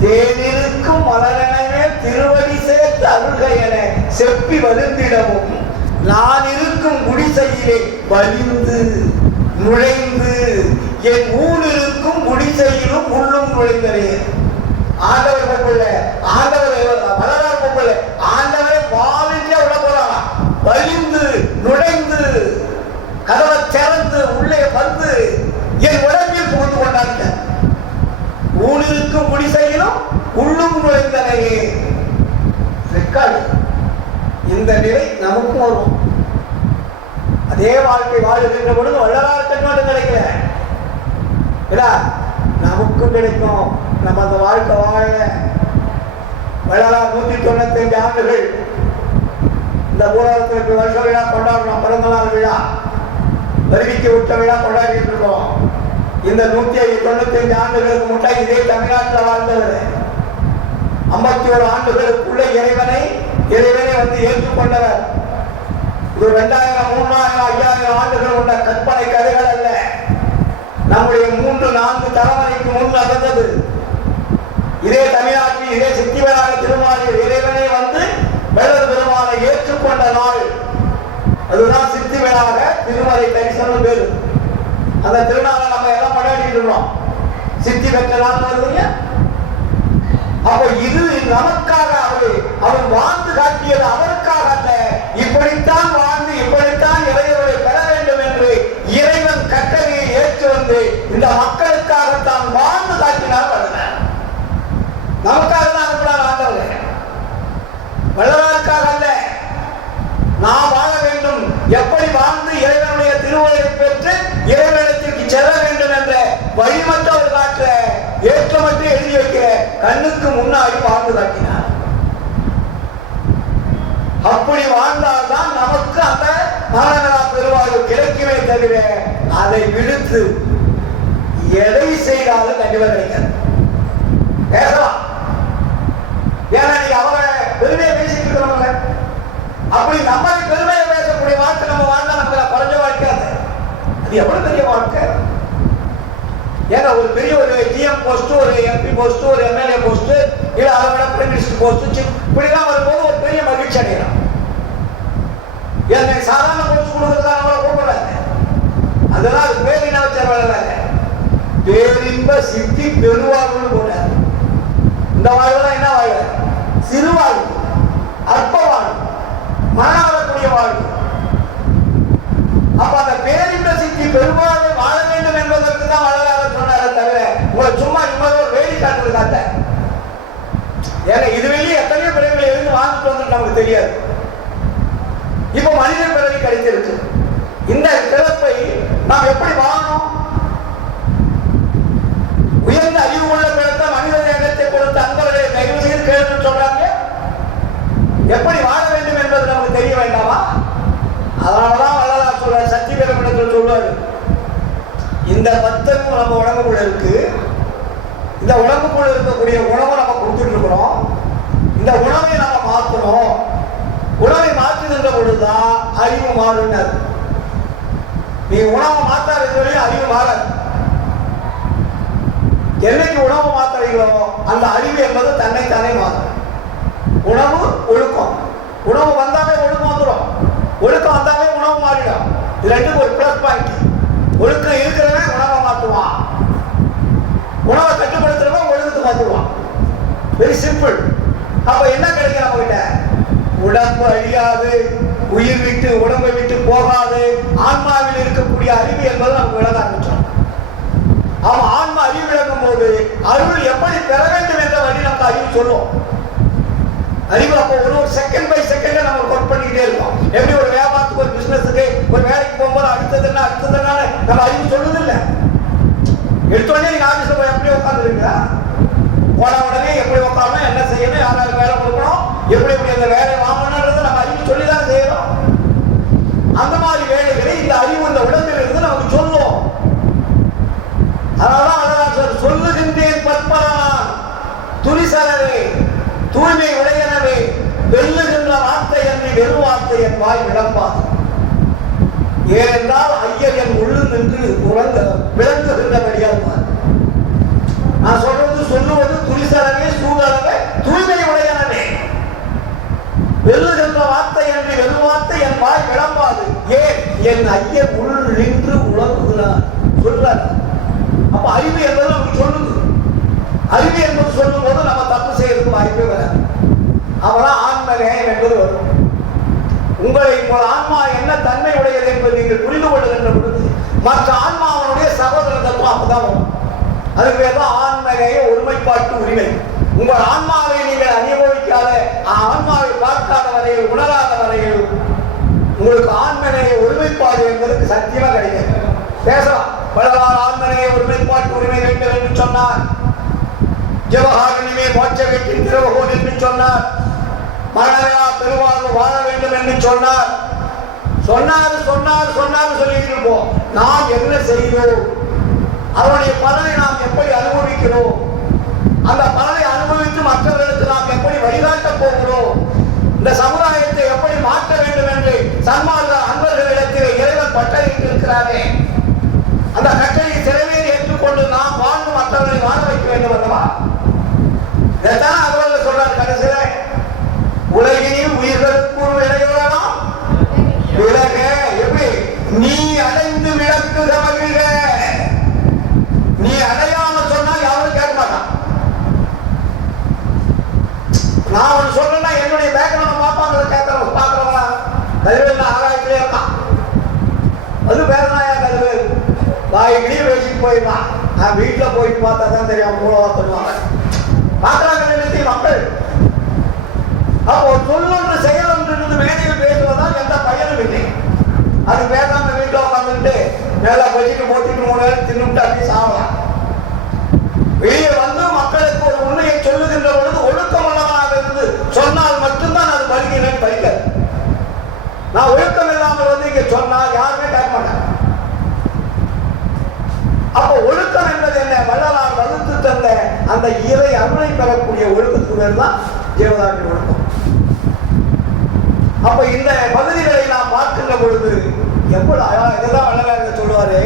தேனிருக்கும் மலரனே திருவடி சேர்த்து அருள்க என செப்பி வருந்திடவும் நான் இருக்கும் குடிசையிலே வலிந்து நுழைந்து என் ஊரிருக்கும் குடிசையிலும் உள்ளும் நுழைந்தனே. ஆண்டவர் பொம்புள்ள, ஆண்டவர் வளரார் பொம்புள்ள, ஆண்டவரை வாலிலே உள்ள போறாங்க. வலிந்து நுழைந்து கதவை திறந்து உள்ளே வந்து என் உடம்பில் புகுந்து கொண்டாங்க. ஊரிருக்கும் குடிசையிலும் உள்ளும் நுழைந்தனையே. இந்த நிலை நமக்கும் வரும். அதே வாழ்க்கை வாழ்கின்ற பொழுது வள்ளலார் மட்டும் கிடைக்கல, நமக்கும் கிடைக்கும். நம்ம அந்த வாழ்க்கை வாழ வள்ளலார் 195 ஆண்டுகள் இந்த பூலகத்திற்கு வருஷ விழா கொண்டாடுறோம். பிறந்த நாள் விழா, வருவிக்க விட்ட விழா கொண்டாடிட்டு இருக்கோம். இந்த 195 ஆண்டுகளுக்கு முன்னாடி இதே தமிழ்நாட்டில் வாழ்ந்தவர் 51 ஆண்டுகளுக்குள்ள இறைவனை வந்து ஏற்றுக்கொண்டவர். இது 2000, 3000, 5000 ஆண்டுகள் உள்ள கற்பனை கதைகள் அல்ல. நம்முடைய 3, 4 தலைமுறைக்கு முன் நடந்தது. இதே தமிழ்நாட்டில் இதே சித்திவராக திருமாலில் இறைவனை வந்து வெள்ளர் பெருமானை ஏற்றுக்கொண்ட நாள். அதுதான் சித்திவராக திருமலை தரிசனம் பேரு. அந்த திருநாளை நம்ம எல்லாம் கொண்டாடிட்டு இருக்கிறோம். சித்தி பெற்ற நாள் வருதுங்க. அப்ப இது நமக்காக அவர் வாழ்ந்து காட்டியது அவருக்காக அல்ல. இப்படித்தான் வாழ்ந்து இப்படித்தான் இறைவனை பெற வேண்டும் என்று இறைவன் கட்டளையை ஏற்று வந்து இந்த மக்களுக்காகத்தான் வாழ்ந்து காட்டினார் வள்ளலார். நமக்காக தான் அனுப்பினார் ஆண்டவர், வள்ளலாருக்காக அல்ல. நாம் வாழ வேண்டும், எப்படி வாழ்ந்து இறைவனுடைய திருவருளை பெற்று இறைவனிடத்திற்கு செல்ல வேண்டும் என்ற வழிமற்றவர் காட்ட ஏற்றமற்ற எழுதி வைக்கிற கண்ணுக்கு முன்னாடி வாழ்ந்து காட்டினார். அப்படி வாழ்ந்தால்தான் நமக்கு அந்த மாநகரா பெருவாழ்வு கிடைக்குமே தவிர அதை விடுத்து எதை செய்தாலும் கண்டிப்பா கிடைக்காது. பேசலாம், ஏன்னா நீங்க அவரை பெருமையை பேசிட்டு இருக்கிறவங்க. அப்படி நம்மளை பெருமையை பேசக்கூடிய வாழ்க்கை நம்ம வாழ்ந்தா நமக்கு குறைஞ்ச வாழ்க்கை. அது எவ்வளவு பெரிய வாழ்க்கை. ஏன்னா ஒரு பெரிய ஒரு டிஎம் போஸ்ட், ஒரு எம்பி போஸ்ட், ஒரு எம்எல்ஏ போஸ்ட், இல்ல அதை விட பிரைம் மினிஸ்டர் போஸ்ட், இப்படிலாம் வரும்போது ஒரு பெரிய மகிழ்ச்சி அடைகிறான். என்னை சாதாரண போஸ்ட் கொடுக்கறதுக்காக அவளை கூப்பிடுறாங்க. அதெல்லாம் அது பேர் என்ன வச்ச வேலை, பேரின்ப சித்தி பெருவாழ்வுன்னு போட்டார். இந்த வாழ்வுதான் என்ன வாழ்வு? சிறு வாழ்வு, அற்ப வாழ்வு, மனம் வரக்கூடிய வாழ்வு. அப்ப அந்த பேரின்ப சித்தி பெருவாழ்வை வாழ வேண்டும் என்பதற்கு தான் வள்ளலார் சொன்னாரே தவிர உங்களை சும்மா நிம்மதி ஒரு வேடி காட்டுறதுக்காக. ஏன்னா இது வெளியே எத்தனையோ பிறகுகளை இருந்து வாழ்ந்துட்டு வந்து நமக்கு தெரியாது. இப்ப மனித பிறவி கிடைத்திருக்கு. இந்த பிறப்பை நாம் எப்படி வாழணும்? உயர்ந்த அறிவு உள்ள பிறத்த மனித நேரத்தை கொடுத்து அன்பர்களை தயவு செய்து கேள்வி சொல்றாங்க. எப்படி வாழ வேண்டும் என்பது நமக்கு தெரிய வேண்டாமா? அதனாலதான் வள்ளலார் சொல்ற சக்தி பெருமிடத்தில் சொல்வாரு, இந்த பத்தமும் நம்ம உடம்புக்குள்ள இருக்கு. இந்த உடம்புக்குள்ள இருக்கக்கூடிய உணவை நம்ம கொடுத்துட்டு இருக்கிறோம். இந்த உணவை நம்ம மாற்றணும். உணவை மாற்றுகின்ற பொழுதுதான் அறிவு மாறுனர். நீ உணவை மாற்றாத அறிவு மாறாது. என்னைக்கு உணவு மாற்றுறீங்களோ அந்த அறிவு என்பது தன்னைத்தானே மாறும். உணவு ஒழுக்கம், உணவு வந்தாலே ஒழுக்கம் வந்துடும், ஒழுக்கம் வந்தாலே உணவு மாறிடும். இது ரெண்டுக்கு ஒரு பிளஸ் பாயிண்ட். ஒழுக்கம் இருக்கிறவன் உணவை மாற்றுவான், உணவை கட்டுப்படுத்துறவன் ஒழுக்கத்தை மாற்றுவான். Very simple. அப்ப என்ன கிடைக்கும் நம்ம கிட்ட? உடம்பு அழியாது, உயிர் விட்டு உடம்பை விட்டு போகாது, ஆன்மாவில் இருக்கக்கூடிய அறிவு என்பது நமக்கு விளங்க ஆரம்பிச்சோம். அவன் ஆன்மா அறிவு விளங்கும் போது அருள் எப்படி பெற வேண்டும் என்ற வழி நமக்கு அறிவு சொல்லும். அறிவு அப்போ ஒரு செகண்ட் பை செகண்ட் நம்ம ஒர்க் பண்ணிக்கிட்டே இருக்கோம். எப்படி ஒரு வியாபாரத்துக்கு, ஒரு பிசினஸுக்கு, ஒரு வேலைக்கு போகும்போது அடுத்ததுன்னா நம்ம அறிவு சொல்லுது இல்லை. எடுத்தோடனே நீங்க ஆபீஸ்ல போய் எப்படி உட்காந்துருக்கீங்க, போன உடனே எப்படி உட்காரணும், என்ன செய்யணும், யாராவது வேலை கொடுக்கணும், எப்படி எப்படி அந்த வேலையை வாங்கணும்ன்றது நம்ம அறிவு சொல்லிதான் செய்யறோம். அந்த மாதிரி வேலைகளை இந்த அறிவு இந்த உடம்பில் இருந்து நமக்கு சொல்லும். அதனாலதான் சொல்லுகின்றேன் பற்பரனான் துரிசலவே தூய்மை உடையனவே வெல்லுகின்ற வார்த்தை என்று வெறும் வார்த்தை என் வாய் விளம்பாது. ஏனென்றால் ஐயர் என் உள்ளு நின்று விளங்குகின்றபடியால் நான் சொல்லுவது துரிசலவே சூழலவே தூய்மை உடையனவே வெல்லுகின்ற வார்த்தை என்று வெறும் வார்த்தை என் வாய் விளம்பாது. ஏன்? என் ஐயர் உள் நின்று உலகுகிறார் சொல்றார். அப்ப அறிவு என்பது நமக்கு சொல்லுது. அறிவு என்பது சொல்லும் போது நம்ம தப்பு செய்யறதுக்கு வாய்ப்பே வராது. அவதான் ஆன்ம நேயம் என்பது வரும். உங்கள் ஆன்மா என்ன தன்மை உடையது என்பது நீங்கள் புரிந்து கொள்ளுகின்ற பொழுது மற்ற ஆன்மாவனுடைய சகோதர தத்துவம் அப்பதான் வரும். அதுக்கு பேர் தான் ஆன்ம நேய ஒருமைப்பாட்டு உரிமை. உங்கள் ஆன்மாவை நீங்கள் அனுபவிக்காத, ஆன்மாவை பார்க்காத வரையில், உணராத வரையில் உங்களுக்கு ஆன்மநேய ஒருமைப்பாடு என்பதற்கு சத்தியமா கிடைக்கும். பேசலாம், வள்ளலார் ஆன்மநேய ஒருமைப்பாட்டு உரிமை வேண்டும் என்று சொன்னார். ஜவஹாரனிமே மோட்ச வீட்டின் திறவுகோல் என்று சொன்னார். மரணா பெருவாழ்வு வாழ வேண்டும் என்று சொன்னார். சொல்லிட்டு இருப்போம். நாம் என்ன செய்கிறோம், அவருடைய பலனை நாம் எப்படி அனுபவிக்கிறோம், அந்த பலனை அனுபவித்து மற்றவர்களுக்கு நாம் எப்படி வழிகாட்ட போகிறோம், இந்த சமுதாயத்தை எப்படி மாற்ற வேண்டும் என்று சன்மார்க்க அன்பர்களிடத்திலே இறைவன் பட்டளையிட்டு இருக்கிறாரே, அந்த கட்டளையை சிறவேறி ஏற்றுக்கொண்டு நாம் வாழ்ந்து மற்றவர்களை வாழ வைக்க வேண்டும் அல்லவா? இதைத்தான் அவர்கள் சொல்றார் கடைசியில, உலகினில் உயிர்களுக்கு ஒரு இடையூறலாம் விலக, எப்படி நீ அடைந்து விளக்குக மகிழ்க. நீ அடையாம சொன்னா யாரும் கேட்க மாட்டான். நான் ஒன்று சொல்றேன்னா என்னுடைய பேக்ரவுண்ட் பார்ப்பாங்க, கேட்கறவங்க பார்க்கறவங்களா கல்வேல் ஆகாயத்திலே இருக்கான். அது பேரனாயா கல்வேல் வாய்கிலேயே பேசிட்டு போயிருந்தான். நான் வீட்டில் போயிட்டு பார்த்தா தான் தெரியும் மூலவா பண்ணுவாங்க, பார்க்கறாங்க நினைத்து மக்கள். அப்போ சொல்லொன்று செயல் ஒன்று இருந்து மேடையில் பேசுவதால் எந்த பயனும் இல்லை. அது பேசாம வீட்டில் உட்காந்துட்டு மேலே வச்சுட்டு போட்டுட்டு 3 நேரம் தின்னுட்டு அப்படி சாவலாம். வெளியே வந்து மக்களுக்கு ஒரு உண்மையை சொல்லுகின்ற பொழுது ஒழுக்கமுள்ளவனாக இருந்து சொன்னால் மட்டும்தான் அது பலிக்கிறேன் பலிக்காது. நான் ஒழுக்கம் இல்லாமல் வந்து இங்க சொன்னால் யாருமே கேட்க மாட்டாங்க. அப்போ ஒழுக்கம் என்பது என்ன? வள்ளலார் வகுத்து தந்த அந்த இறை அருளை பெறக்கூடிய ஒழுக்கத்துக்கு பேர் தான் ஜீவதாண்டி ஒழுக்கம். அப்ப இந்த பகுதிகளை நாம் பார்க்கின்ற பொழுது எவ்வளவு இதுதான் வள்ளலார் சொல்லுவாரு,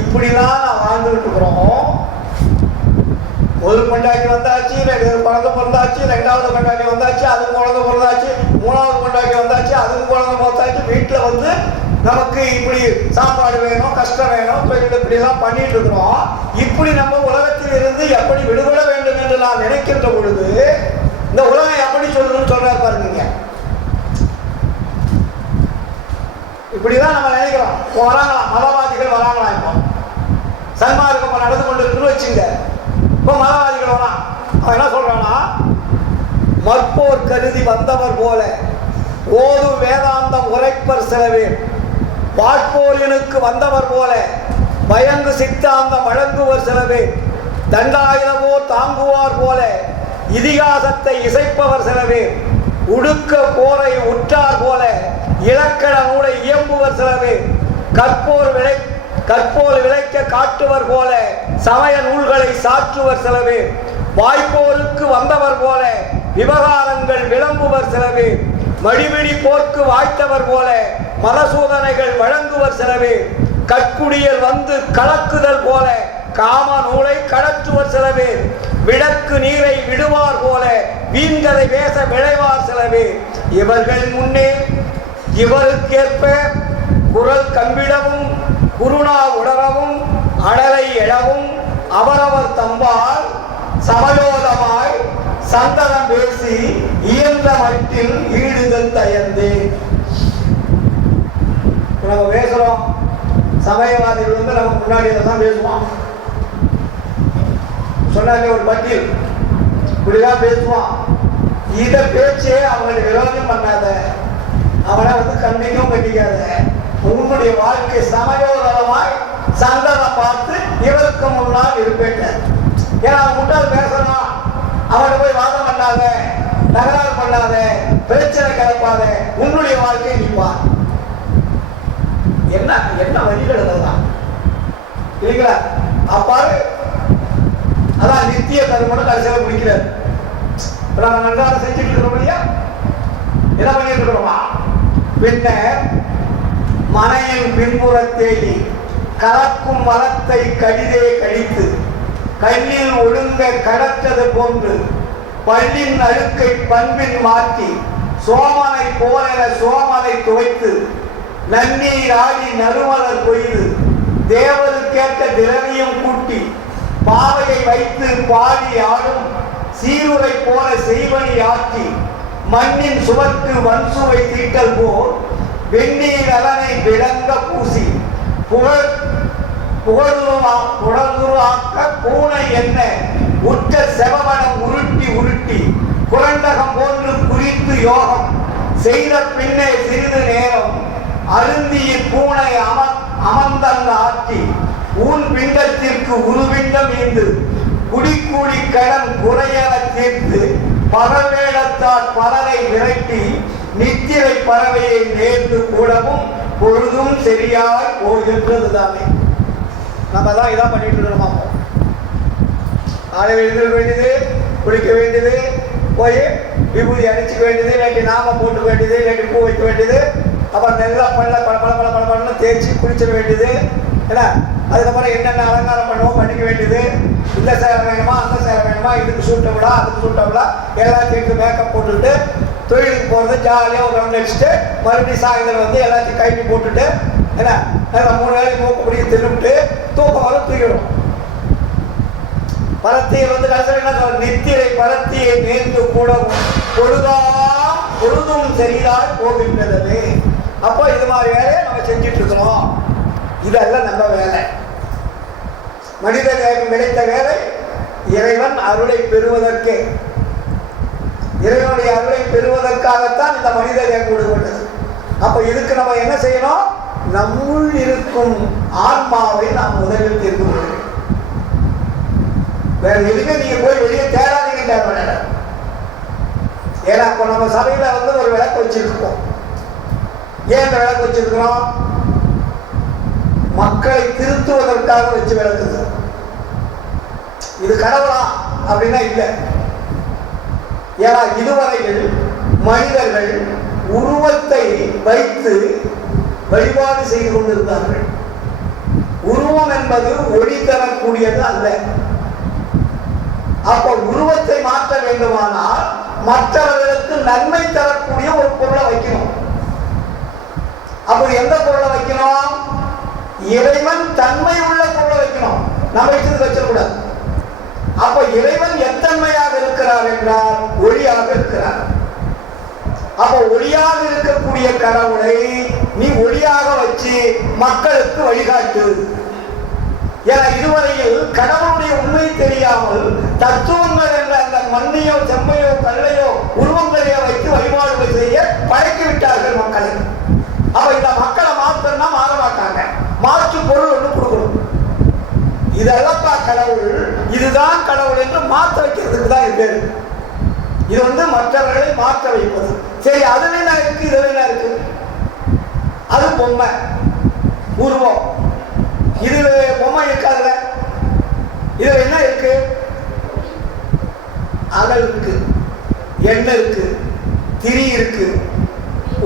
இப்படிதான் நான் வாழ்ந்துட்டு இருக்கிறோம். ஒரு கொண்டாட்டி வந்தாச்சு, குழந்தை பிறந்தாச்சு, 2வது கொண்டாட்டி வந்தாச்சு, அதுக்கு குழந்தை பிறந்தாச்சு, 3வது கொண்டாட்டி வந்தாச்சு, அதுக்கு குழந்தை பிறந்தாச்சு. வீட்டில் வந்து நமக்கு இப்படி சாப்பாடு வேணும், கஷ்டம் வேணும், இப்படிலாம் பண்ணிட்டு இருக்கிறோம். இப்படி நம்ம உலகத்தில் இருந்து எப்படி விடுபட வேண்டும் என்று நான் நினைக்கின்ற பொழுது இந்த உலகம் எப்படி சொல்லுன்னு சொல்ற பாருங்க. இப்படிதான் நம்ம நினைக்கிறோம். வராங்களாம் மதவாதிகள், வராங்களாம். இப்போ சன்மார்க்கம் நடந்து கொண்டு இருக்குன்னு வச்சுங்க. இப்போ மதவாதிகள் வரா, அவன் என்ன சொல்றானா, மற்போர் கருதி வந்தவர் போல ஓது வேதாந்தம் உரைப்பர் சிலவே, வாட்போரியனுக்கு வந்தவர் போல பயங்கு சித்தாந்தம் வழங்குவர் சிலவே, தண்டாயுதமோ தாங்குவார் போல இதிகாசத்தை இசைப்பவர் சிலவே, உடுக்க போரை உற்றார் போல இலக்கண நூலை இயம்புவர் சிலவே, கற்போர் விளைக்க காட்டுவர் போல சமய நூல்களை சாற்றுவர் சிலவே, வாய்ப்போருக்கு வந்தவர் போல விவகாரங்கள் விளம்புவர் சிலவே, மடிபிடி போர்க்கு வாய்த்தவர் போல மதசூதனைகள் வழங்குவர் சிலவே, கற்குடியல் வந்து கலக்குதல் போல காம நூலை கடற்றுவர் சிலவே, விளக்கு நீரை விடுவார் போல வீண்கதை பேச விளைவார் சிலவே, இவர்கள் முன்னே இவருக்கேற்ப குரல் கம்பிடவும் குருணா உணரவும் அடலை எழவும் அவரவர் தம்பால் சமயோதமாய் சந்தனம் பேசி இயன்ற மட்டில் ஈடுதல் தயந்தே. நம்ம பேசுறோம், சமயவாதிகள் வந்து நம்ம முன்னாடி தான் பேசுவான். சொன்னாங்க ஒரு பட்டியல் இப்படிதான் பேசுவான். இத பேச்சே அவங்களை விரோதம் பண்ணாத, அவனை வந்து கண்டிக்கவும் கண்டிக்காத. உன்னுடைய வாழ்க்கை சமயோதரமாய் சந்தனம் பார்த்து இவருக்கு முன்னால் இருப்பேன். ஏன்னா அவன் முட்டால் பேசணும், அவனை போய் வாதம் பண்ணாத, தகராறு பண்ணாத, பிரச்சனை கலப்பாத, உன்னுடைய வாழ்க்கையை நிற்பான். என்ன என்ன வழிகள் தான் இல்லைங்களா? அப்பாரு அதான் நித்திய கருமனை கடைசியாக முடிக்கிறார். நம்ம நன்றாக செஞ்சுட்டு இருக்கிறோம் இல்லையா? என்ன பண்ணிட்டு இருக்கிறோமா? பின்னர் மனையின் பின்புறத்தேடி கலக்கும் மரத்தை கடிதே கடித்து கண்ணில் ஒழுங்க கடற்றது போன்று பள்ளின் அழுக்கை பண்பின் மாற்றி சோமனை போலென சோமனை துவைத்து நன்னீர் ஆடி நறுமலர் கொய்து தேவருக்கேற்ற திரவியம் கூட்டி பாவையை வைத்து பாடி ஆடும் சீருரை போல செய்வனி ஆற்றி மண்ணின் சுவர்க்கு வன்சுவை தீட்டல் போல் வெந்நீர் அலனை விளங்க பூசி புகழ்ந்துருவாக்க பூனை என்ன உற்ற செவவனம் உருட்டி உருட்டி குரண்டகம் போன்று குறித்து யோகம் செய்த பின்னே சிறிது நேரம் அருந்திய பூனை அமர்ந்தங்க ஆற்றி ஊன் பிண்டத்திற்கு உருவிண்டம் ஈந்து குடிக்கூடி கடன் குறையென தீர்த்து பகவேடத்தால் பலரை விரட்டி நித்திரை பறவையை நேர்ந்து கூடவும் பொழுதும் சரியாய் போகின்றது தானே. நம்ம தான் இதான் பண்ணிட்டு இருக்கோம். காலையில் எழுந்திருக்க வேண்டியது, குளிக்க வேண்டியது, போய் விபூதி அடிச்சுக்க வேண்டியது, இல்லாட்டி நாம போட்டுக்க வேண்டியது, இல்லாட்டி பூ வைக்க வேண்டியது, அப்புறம் நல்லா பல தேய்ச்சி குளிச்சிட வேண்டியது ஏன்னா. அதுக்கப்புறம் என்னென்ன அலங்காரம் பண்ணுவோம் பண்ணிக்க வேண்டியது. இந்த சேலை வேணுமா அந்த சேலை வேணுமா, இதுக்கு சூட்டவிடா அதுக்கு சூட்டவிடா எல்லாத்தையும் மேக்கப் போட்டுக்கிட்டு தொழிலுக்கு போகிறது. ஜாலியாக ஒரு ரவுண்ட் அடிச்சுட்டு மறுபடியும் சாயந்தரம் வந்து எல்லாத்தையும் கைட்டு போட்டுட்டு ஏன்னா 3 வேலைக்கு மூக்க பிடிக்க தின்னுட்டு தூக்கம் வர தூக்கிடும். பரத்தியை வந்து கடைசியில் என்ன சொல்ற, நித்திரை பரத்தியை நேர்ந்து கூட பொழுதும் சரிதான் போகின்றது. அப்போ இது மாதிரி வேலையை நம்ம செஞ்சுட்டு இருக்கிறோம். இதெல்லாம் நம்ம வேலை. மனித தேகம் கிடைத்த வேலை இறைவன் அருளை பெறுவதற்கு, இறைவனுடைய அருளை பெறுவதற்காகத்தான் இந்த மனித தேகம் கொடுக்கப்பட்டது. அப்போ இதுக்கு நம்ம என்ன செய்யணும், நம்முள் இருக்கும் ஆன்மாவை நாம் முதலில் தெரிந்து கொள்ள வேண்டும். வேற எதுவுமே நீங்க போய் வெளியே தேடாதீங்க தேவை. ஏன்னா இப்போ நம்ம சபையில வந்து ஒரு விளக்கு வச்சிருக்கோம். ஏன் இந்த விளக்கு வச்சிருக்கிறோம், மக்களை திருத்துவதற்காக வச்சு விளக்குது. இது கடவுளா அப்படின்னா இல்லை. ஏன்னா இதுவரையில் மனிதர்கள் உருவத்தை வைத்து வழிபாடு செய்து கொண்டிருந்தார்கள். உருவம் என்பது ஒளி தரக்கூடியது அல்ல. அப்ப உருவத்தை மாற்ற வேண்டுமானால் மற்றவர்களுக்கு நன்மை தரக்கூடிய ஒரு பொருளை வைக்கணும். அப்படி எந்த பொருளை வைக்கணும், இறைவன் தன்மை உள்ள பொருளை வைக்கணும். நம்ம வச்சது வச்சிடக்கூடாது. அப்ப இறைவன் எத்தன்மையாக இருக்கிறார் என்றால் ஒளியாக இருக்கிறார். அப்ப ஒளியாக இருக்கக்கூடிய கடவுளை நீ ஒளியாக வச்சு மக்களுக்கு வழிகாட்டு. ஏன்னா இதுவரையில் கடவுளுடைய உண்மை தெரியாமல் தத்துவங்கள் என்ற அந்த மண்ணையோ செம்மையோ கல்லையோ உருவங்களையோ வைத்து வழிபாடு செய்ய பழக்கி விட்டார்கள் மக்களை. அப்ப இந்த மக்களை மாற்றம்னா மாற மாட்டாங்க. மாற்று பொருள் ஒன்று கொடுக்கணும். இதெல்லாம்ப்பா கடவுள், இதுதான் கடவுள் என்று மாற்ற வைக்கிறதுக்கு தான் இது. இது வந்து மற்றவர்களை மாற்ற வைப்பது. சரி, அதுல என்ன இருக்கு, இதுல என்ன இருக்கு? அது பொம்மை உருவம். இதுல பொம்மை இருக்காதுல, இதுல என்ன இருக்கு, அனல் இருக்கு, எண்ணெய் இருக்கு, திரி இருக்கு,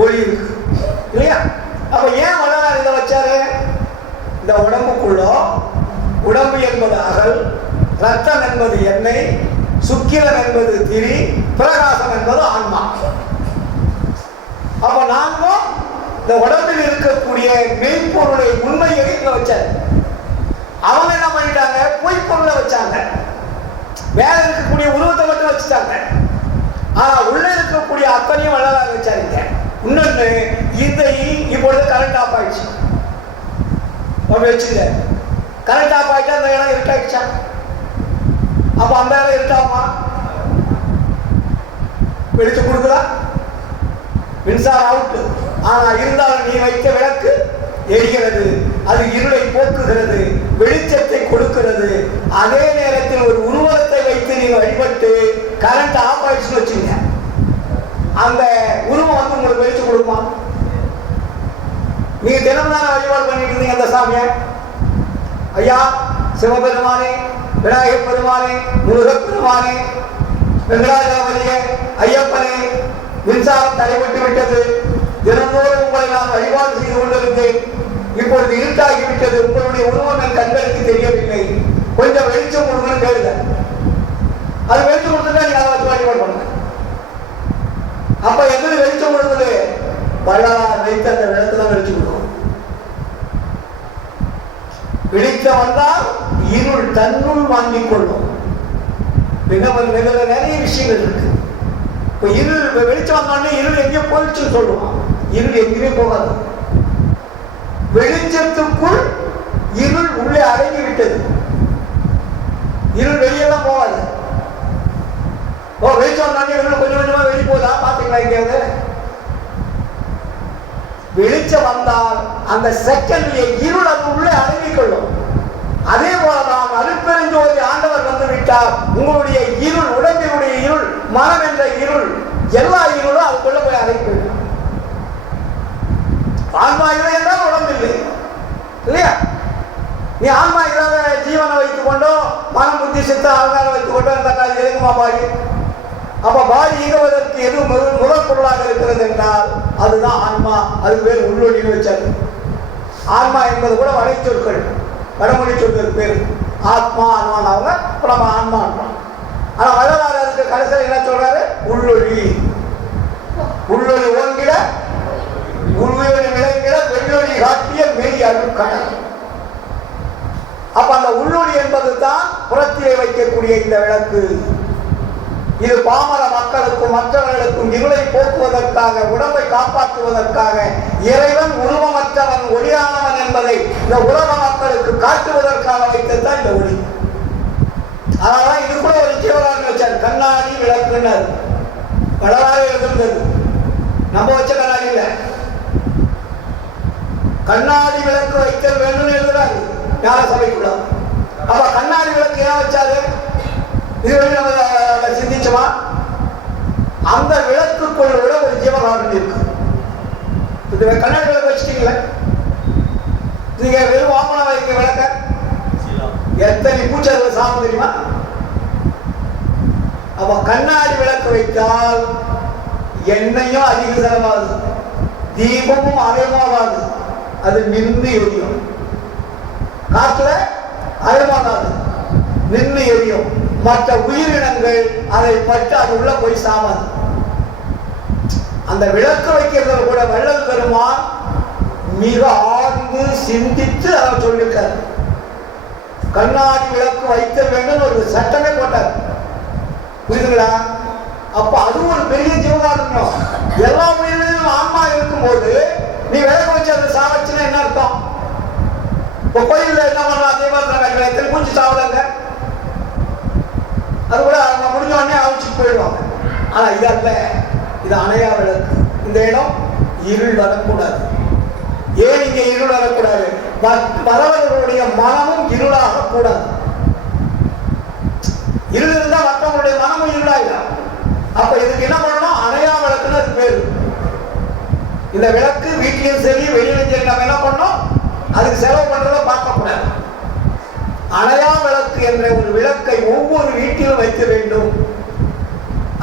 ஒளி இருக்கு இல்லையா? அப்ப ஏன் வள்ளலார் இதை வச்சாரு? இந்த உடம்புக்குள்ள உடம்பு என்பது அகல், ரத்தம் என்பது எண்ணெய், சுக்கிரன் என்பது திரி, பிரகாசம் என்பது ஆன்மா. அப்ப நாங்களும் இந்த உடம்பில் இருக்கக்கூடிய மெய்ப்பொருளை உண்மையை இங்க வச்சாரு. அவங்க என்ன பண்ணிட்டாங்க, பொய்ப்பொருளை வச்சாங்க. மேல இருக்கக்கூடிய உருவத்தை மட்டும் வச்சுட்டாங்க. ஆனா உள்ள இருக்கக்கூடிய அத்தனையும் வள்ளலார் வச்சாருங்க. இன்னொன்னு, இதை இப்பொழுது கரண்ட் ஆஃப் ஆயிடுச்சு வச்சுங்க. கரண்ட் ஆஃப் ஆயிட்டா அந்த இடம் இருட்டாயிடுச்சா? அப்ப அந்த இடம் இருட்டாகுமா? வெளிச்சு கொடுக்குதா? மின்சாரம் அவுட்டு. ஆனா இருந்தாலும் நீ வைத்த விளக்கு எரிகிறது. அது இருளை போக்குகிறது, வெளிச்சத்தை கொடுக்கிறது. அதே நேரத்தில் ஒரு உருவத்தை வைத்து நீங்க வழிபட்டு கரண்ட் ஆஃப் ஆயிடுச்சுன்னு வச்சுங்க, அந்த உருவம் வந்து உங்களுக்கு வெளிச்சு கொடுக்குமா? நீங்க தினமும் தானே வழிபாடு பண்ணிட்டு இருந்தீங்க அந்த சாமியை. ஐயா சிவபெருமானே, விநாயகர் பெருமானே, முருகப் பெருமானே, வெங்கடாஜலபதியே, ஐயப்பனே, மின்சாரம் தடைபட்டு விட்டது. தினந்தோறும் உங்களை நான் வழிபாடு செய்து கொண்டிருந்தேன். இப்பொழுது இருட்டாகிவிட்டது. உங்களுடைய உருவம் என் கண்களுக்கு தெரியவில்லை. கொஞ்சம் வெளிச்சம் கொடுக்கணும் கேளுங்க. அது வெளிச்சம் கொடுத்துட்டா நீங்க அதை வச்சு வழிபாடு பண்ணுங்க. அப்ப எது வெளிச்சம் கொடுக்குது? வள்ளலார் வைத்த அந்த விளக்குதான் வெளிச்சம் கொடுக்கும். வெளிச்சம் வந்தால் இருள் தன்னுள் வாங்கிக் கொள்ளும். நிறைய விஷயங்கள் இருக்கு. இப்ப இருள் வெளிச்சம் வந்தோடனே இருள் எங்கேயோ போயிடுச்சுன்னு சொல்லுவான். இருள் எங்கேயுமே போகாது. வெளிச்சத்துக்குள் இருள் உள்ளே அடங்கி விட்டது. இருள் வெளியெல்லாம் போகாது. வெளிச்சம் வந்தோடனே இருள் கொஞ்சம் கொஞ்சமா வெளியே போதா பாத்தீங்களா? எங்கேயாவது வெளிச்சம் வந்தால் அந்த செகண்ட்ல இருள் அது உள்ளே அடங்கிக் கொள்ளும். அதே போலதான் அருட்பெருஞ்சோதி ஆண்டவர் வந்து விட்டார். உங்களுடைய இருள், உடம்பினுடைய இருள், மனம் என்ற இருள், எல்லா இருளும் அதுக்குள்ள போய் அடங்கி. ஆன்மா இல்லை என்றால் உடம்பு இல்லை இல்லையா? நீ ஆன்மா இல்லாத ஜீவனை வைத்துக் கொண்டோ மனம் புத்தி சித்த அலங்காரம் வைத்துக் கொண்டோ இந்த காலம் எதுக்குமா பாரு? அப்ப பாடி இயங்குவதற்கு எது முதல் பொருளாக இருக்கிறது என்றால் அதுதான் ஆன்மா. அது பேர் உள்ளொளின்னு வச்சாரு. ஆன்மா என்பது கூட வடைச்சொற்கள், வடமொழி சொற்கள் பேர். ஆத்மா ஆன்மானவங்க இப்போ நம்ம ஆன்மா ஆன்மான். ஆனா வள்ளலார் அதுக்கு கடைசியில் என்ன சொல்றாரு? உள்ளொளி. உள்ளொளி ஓங்கிட உள்வொளி விளங்கிட வெள்ளொளி காட்டிய மெய் அருட்கடல். அப்ப அந்த உள்ளொளி என்பது தான் புறத்திலே வைக்கக்கூடிய இந்த விளக்கு. இது பாமர மக்களுக்கும் மற்றவர்களுக்கும் இருளை போக்குவதற்காக, உடம்பை காப்பாற்றுவதற்காக, இறைவன் உருவமற்றவன் ஒளியானவன் என்பதை இந்த உலக மக்களுக்கு காட்டுவதற்காக வைத்ததுதான் இந்த ஒளி. அதனால இது கூட ஒரு ஜீவகாரன் வச்சார். கண்ணாடி விளக்குன்னு வள்ளலாரே எழுதுறது. நம்ம வச்ச கண்ணாடி இல்ல. கண்ணாடி விளக்கு வைத்தல் வேண்டும் எழுதுறாரு ஞான சபைக்குள்ள. அப்ப கண்ணாடி விளக்கு ஏன் வச்சாரு? இதுவரை நம்ம சிந்திச்சோமா? அந்த விளக்குக்குள் விட ஒரு ஜீவகாரணம் இருக்கு. இது கண்ணாடி விளக்கு வச்சுட்டீங்களே, நீங்க வெறும் வாமன வைக்க விளக்க எத்தனை பூச்சல் சாப்பிட தெரியுமா? அப்ப கண்ணாடி விளக்கு வைத்தால் எண்ணெயும் அதிக செலவாகுது, தீபமும் அதிகமாகாது, அது நின்று எரியும். காற்றுல அதிகமாகாது, நின்று எரியும். மற்ற உயிரினங்கள் அதை பட்டு அது உள்ள போய் சாவாது. அந்த விளக்கு வைக்கிறத கூட வள்ளல் பெருமான் மிக ஆழ்ந்து சிந்தித்து அதை சொல்லியிருக்கார். கண்ணாடி விளக்கு வைக்க வேண்டும் ஒரு சட்டமே போட்டார். புரியுதுங்களா? அப்ப அது ஒரு பெரிய ஜீவகாரணம். எல்லா உயிரிலும் ஆன்மா இருக்கும் போது நீ விளக்கு வச்சு அதை சாவச்சுன்னா என்ன அர்த்தம்? இப்போ கோயில்ல என்ன பண்றோம்? அதே மாதிரி எத்தனை பூச்சி சாவதாங்க, அது கூட அவங்க முடிஞ்ச உடனே அழிச்சுட்டு போயிடுவாங்க. ஆனா இது அல்ல, இது அணையா விளக்கு. இந்த இடம் இருள் வரக்கூடாது. ஏன் இங்க இருள் வரக்கூடாது? வரவர்களுடைய மனமும் இருளாக கூடாது. இருள் இருந்தா மற்றவங்களுடைய மனமும் இருளாயிடும். அப்ப இதுக்கு என்ன பண்ணணும்? அணையா விளக்குன்னு அது பேரு. இந்த விளக்கு வீட்லயும் சரி வெளியிலும் சரி நம்ம என்ன பண்ணோம்? அதுக்கு செலவு பண்றத பார்க்க கூடாது. அணையா விளக்கு என்ற ஒரு விளக்கை ஒவ்வொரு வீட்டிலும் வைக்க வேண்டும்.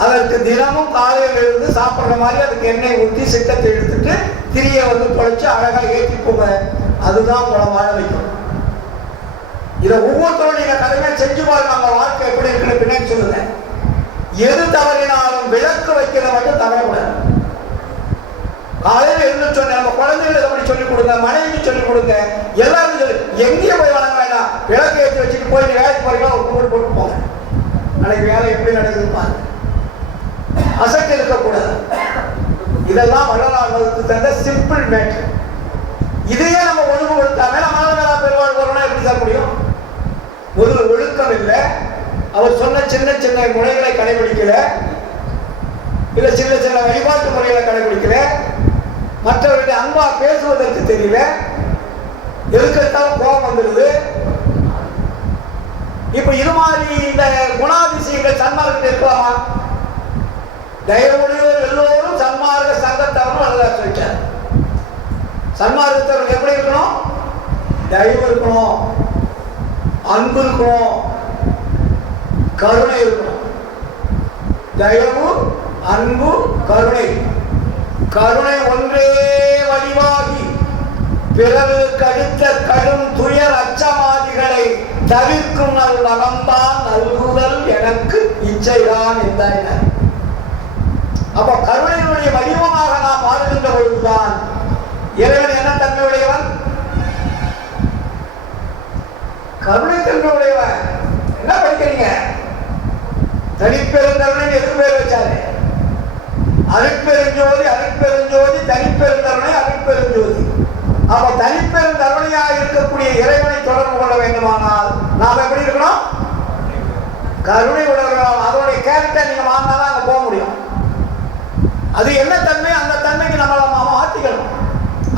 அதற்கு தினமும் காலையில் இருந்து சாப்பிட்ற மாதிரி அதுக்கு எண்ணெய் ஊற்றி சிட்டத்தை எடுத்துட்டு திரியை தொலைச்சு அழகா ஏற்றி போக, அதுதான் உங்களை வாழ வைக்கும். இதை ஒவ்வொருத்தரும் நீங்க கடமையா செஞ்சு பாருங்க. நம்ம வாழ்க்கை எப்படி இருக்குன்னு பின்னாடி சொல்லுங்க. எது தவறினாலும் விளக்கு வைக்கிறத மட்டும் தவறக்கூடாது. காலையில் இருந்து சொன்ன நம்ம குழந்தைகளுக்கு அப்படி சொல்லிக் கொடுங்க, மனைவிக்கு சொல்லிக் கொடுங்க, எல்லாரும் சொல்லி எங்கேயும் போய் வணங்க வேண்டாம். விளக்கு ஏற்றி வச்சுட்டு போய் வேலைக்கு போறீங்களா ஒரு கும்பிட்டு போட்டு போங்க. அன்னைக்கு வேலை எப்படி நடக்குதுன்னு பாருங்க. அசட்டு இருக்கக்கூடாது. இதெல்லாம் வள்ளலார் வகுத்து தந்த சிம்பிள் மேட்டர். இதையே நம்ம ஒழுங்குபடுத்தாம நம்மளால பெருவாழ் வரணும் எப்படி சார் முடியும்? முதல் ஒழுக்கம் இல்லை. அவர் சொன்ன சின்ன சின்ன முறைகளை கடைபிடிக்கல, இல்ல சின்ன சின்ன வழிபாட்டு முறைகளை கடைபிடிக்கல, மற்றவர்களுடைய அன்பா பேசுவதற்கு தெரியல, எதுக்கெடுத்தாலும் கோபம் வந்துடுது. இப்ப இது மாதிரி இந்த குணாதிசயங்கள் சன்மார்க்கத்தில் இருக்கலாமா? தயவுடையவர் எல்லோரும் சன்மார்க்க சங்கத்தவரும் வள்ளலார் சொல்லிட்டார். சன்மார்க்கத்தவர்கள் எப்படி இருக்கணும்? தயவு இருக்கணும், அன்பு இருக்கணும், கருணை இருக்கணும். தயவு, அன்பு, கருணை. கருணை ஒன்றே வடிவாகி பிறருக்கு அளித்த கடும் துயர் அச்சமாதிகளை தவிர்க்கும் நல் நலம்தான் நல்குதல் எனக்கு இச்சைதான் என்றார். அப்ப கருணையினுடைய வடிவமாக நாம் வாழ்கின்ற பொழுதுதான் இறைவன் என்ன தன்மையுடையவன்? கருணை தன்மையுடையவன். என்ன படிக்கிறீங்க? தனிப்பெருந்தருணை எது பேர் வச்சாரு? அருட்பெருஞ்சோதி, அருட்பெருஞ்சோதி, தனிப்பெருந்தருணை, அருட்பெருஞ்சோதி. அப்ப தனிப்பெருந்தருணையாக இருக்கக்கூடிய இறைவனை தொடர்பு கொள்ள வேண்டுமானால் நாம் எப்படி இருக்கணும்? கருணை உணர்கிறோம். அதோடைய கேரக்டர் நீங்க மாறினாதான் அங்க போக முடியும். அது என்ன தன்மை? அந்த தன்மைக்கு நம்மளை மாற்றிக்கணும்.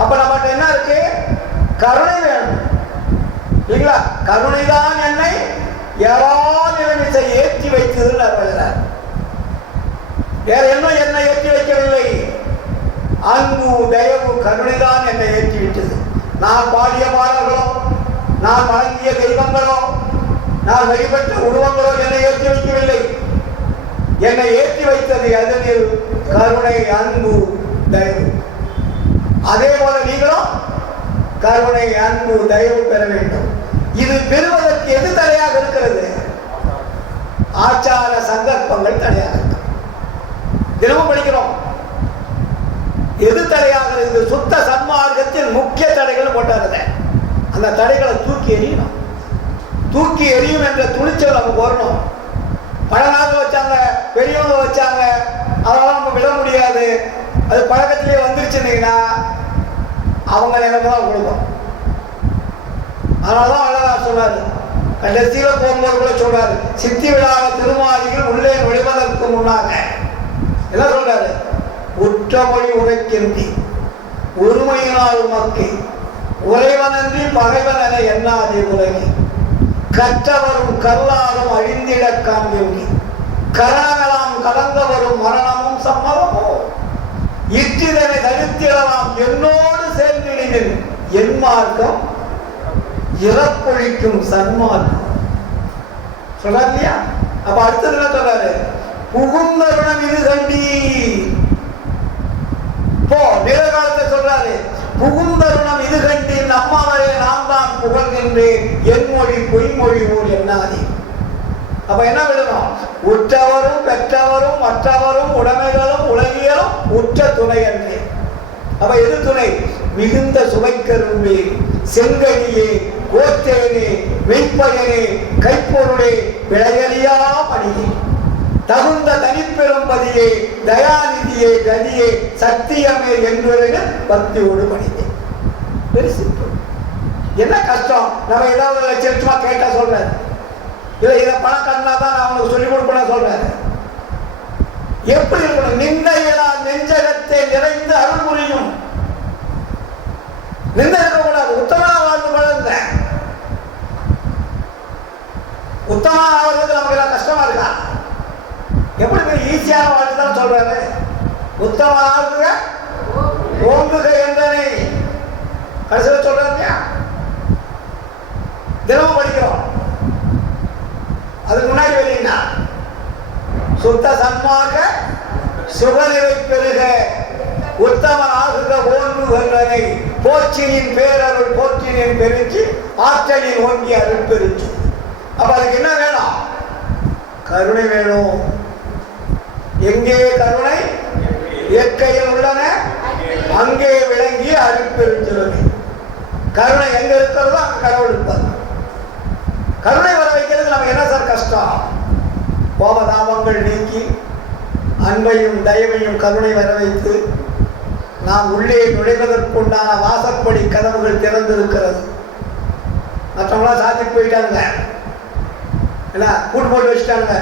அப்ப நம்மகிட்ட என்ன இருக்கு? கருணை வேணும் இல்லைங்களா? கருணைதான் என்னை நிலைமை ஏற்றி வைத்ததுன்னு வருகிறார். வேற என்ன என்னை ஏற்றி வைக்கவில்லை. அன்பு, தயவு, கருணைதான் என்னை ஏற்றி விட்டது. நான் பாடிய பாடல்களோ, நான் வழங்கிய தெய்வங்களோ, நான் வழிபட்ட உருவங்களோ என்னை ஏற்றி வைக்கவில்லை. என்னை ஏற்றி வைத்தது எதனில்? கருணை, அன்பு, தயவு. அதே போல நீங்களும் கருணை, அன்பு, தயவு பெற வேண்டும். இது பெறுவதற்கு எது தடையாக இருக்கிறது? ஆச்சார சங்கல்பங்கள் தடையாக இருக்கு. தினமும் படிக்கிறோம். எது தடையாக இருக்குது? சுத்த சன்மார்க்கத்தில் முக்கிய தடைகள் போட்டாருங்க. அந்த தடைகளை தூக்கி எறியணும். தூக்கி எறியும் என்ற துணிச்சல் நமக்கு வரணும். பழங்காலத்தில் வச்சாங்க, பெரியவங்க வச்சாங்க, அதெல்லாம் நம்ம விட முடியாது. அது பழக்கத்திலேயே வந்துருச்சுன்னா அவங்க நிலைமை தான் கொடுக்கும். அதனாலதான் அழகார் சொன்னாரு, கடைசியில போகும்போது கூட சொல்றாரு, சித்தி விழாவ திருமாளிகள் உள்ளே நுழைவதற்கு முன்னாக என்ன சொல்றாரு? உற்ற மொழி உரைக்கின்றி ஒருமையினால் உமக்கு உறைவனன்றி பகைவன எண்ணாதே உலகி கற்றவரும் கல்லாரும் அழிந்திட காண்பி கரணங்களாம் கலங்க வரும் மரணமும் சம்மதமோ இற்றிதனை தடுத்திடலாம் என்னோடு சேர்ந்திடுவில் என் மார்க்கம் இறப்பொழிக்கும் சன்மார்க்கம் சொல்றாரு இல்லையா? அப்ப அடுத்தது என்ன சொல்றாரு? புகுந்தருணம் இது கண்டி. இப்போ நிலகாலத்தை சொல்றாரு, புகுந்தருணம் இது கண்டி நம்மாவரே நாம் தான் புகழ்கின்றேன் என் மொழி பொய்மொழி ஊர் என்னாதி. அப்ப என்ன விடணும்? உற்றவரும் பெற்றவரும் மற்றவரும் உடைமைகளும் உலகியலும் உற்ற துணை அன்றே. அப்ப எது துணை? மிகுந்த சுவைக்கரும்பே, செங்கனியே, கோத்தேனே, மெய்ப்பயனே, கைப்பொருளே, விளையலியா பணியே, தகுந்த தனிப்பெரும்பதியே, தயாநிதியே, கதியே, சத்தியமே என்பது பக்தியோடு பணியே. Very simple. என்ன கஷ்டம்? நம்ம ஏதாவது லட்சமா கேட்டா சொல்றாரு, இல்ல இதை பணம் கண்ணா தான் நான் அவனுக்கு சொல்லிக் கொடுப்பேன் சொல்றாரு. எப்படி இருக்கணும்? நிந்தையினால் நெஞ்சகத்தை நிறைந்து அருள் புரியும். நிந்தை இருக்கக்கூடாது. உத்தமா வாழ்ந்து வளர்ந்த உத்தமா ஆகிறது நமக்கு எல்லாம் கஷ்டமா இருக்கா? எப்படி ஈஸியான வாழ்க்கை தான் சொல்றாரு. உத்தமா ஆகுங்க ஓங்குக என்றனை கடைசியில் சொல்றாங்க. தினமும் படிக்கிறோம். அதுக்கு முன்னாடி வெளியினா சுத்த சன்மாக சுகநிலை பெருக உத்தமன் ஆகுக ஓன்பு வென்றனை போற்றினின் பேரருள் போற்றினின் பெருச்சி ஆற்றலின் ஓங்கி அருள் பெருச்சு. அப்ப அதுக்கு என்ன வேணும்? கருணை வேணும். எங்கே கருணை? இயற்கையில் உள்ளன அங்கே விளங்கி அருள் பெருஞ்சுருளி. கருணை எங்க இருக்கிறதோ அங்க கடவுள் இருப்பார். கருணை வர வைக்கிறது நமக்கு என்ன சார் கஷ்டம்? கோபதாபங்கள் நீக்கி அன்பையும் தயவையும் கருணை வர வைத்து நாம் உள்ளே நுழைவதற்குண்டான வாசப்படி கதவுகள் திறந்திருக்கிறது. மற்றவங்களாம் சாத்தி போயிட்டாங்க, என்ன கூட்டு போட்டு வச்சுட்டாங்க.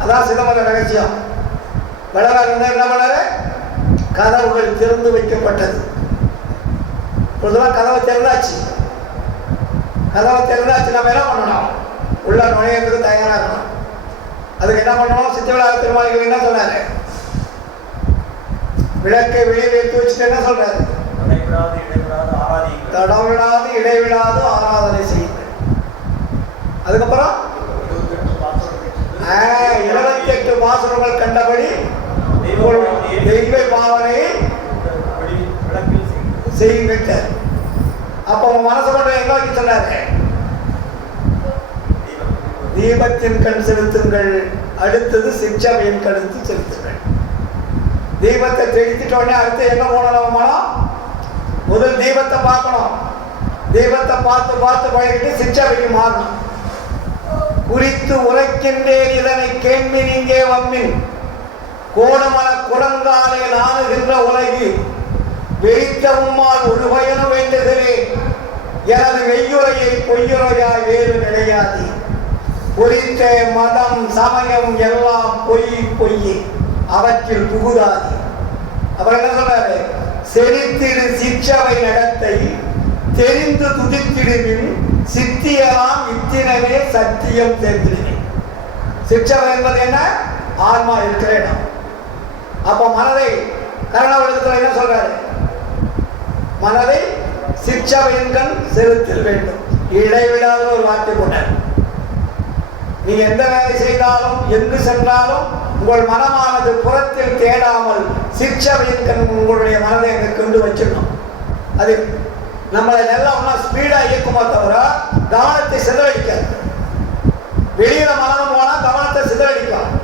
அதான் சிதம்பர ரகசியம். வடவாறு என்ன பண்ணாரு? கதவுகள் திறந்து வைக்கப்பட்டது. இப்பொழுதுலாம் கதவை திறந்தாச்சு. கதவை திறந்தாச்சு. நம்ம என்ன பண்ணணும்? உள்ள நுழையத்துக்கு தயாரா இருக்கணும். அதுக்கு என்ன பண்ணணும்? சித்திவிழா திருமாளிகள் என்ன சொன்னாரு? விளக்கை வெளியே வைத்து வச்சுட்டு என்ன சொல்றாரு? தடவிடாது இடைவிடாது ஆராதனை செய்யுங்க. அதுக்கப்புறம் 28 பாசுரங்கள் கண்டபடி தெய்வ பாவனை செய்யுங்க. அப்ப உங்க மனசு கொண்டு எங்க வைக்க சொன்னாரு? தீபத்தின் கண் செலுத்துங்கள். அடுத்தது சிற்சபையின் கழுத்து செலுத்துங்கள். தீபத்தை தெளித்துட்டோடனே அடுத்து எங்க போனோம்? மனம் முதல் தீபத்தை பார்க்கணும். தீபத்தை பார்த்து பார்த்து பழகிட்டு சிற்சபைக்கு மாறணும். குறித்து உரைக்கின்றேன் இதனை கேள்வி நீங்கே வம்மின் கோணமன குரங்காலே நாணுகின்ற உலகி வெறித்த உம்மால் ஒரு பயனும் வேண்டுகிறேன். எனது வெய்யுரையை பொய்யுரையாய் வேறு நிலையாதி பொறித்த மதம் சமயம் எல்லாம் பொய் பொய்யே அவற்றில் புகுதாதி. அவர் என்ன சொல்றாரு? செழித்திடு சிற்றவை நடத்தை தெரிந்து துதித்திடுவின் சித்தியலாம் இத்தினவே சத்தியம் தெரிந்திடுவேன். சிற்றவை என்பது என்ன? ஆன்மா இருக்கிற இடம். அப்ப மனதை கருணாவளத்தில் என்ன சொல்றாரு? மனதை சிற்றவையின் கண் செலுத்தல் வேண்டும். இடைவிடாத ஒரு வார்த்தை போட்டார். நீ எந்த வேலை செய்தாலும் எங்கு சென்றாலும் உங்கள் மனமானது புறத்தில் தேடாமல் சிற்சபையின் கண் உங்களுடைய மனதை எங்க கொண்டு வச்சிடணும். அது நம்மளை நல்லா ஒன்னா ஸ்பீடா இயக்குமா தவிர கவனத்தை சிதறடிக்காது. வெளியில மனம் போனா கவனத்தை சிதறடிக்கலாம்.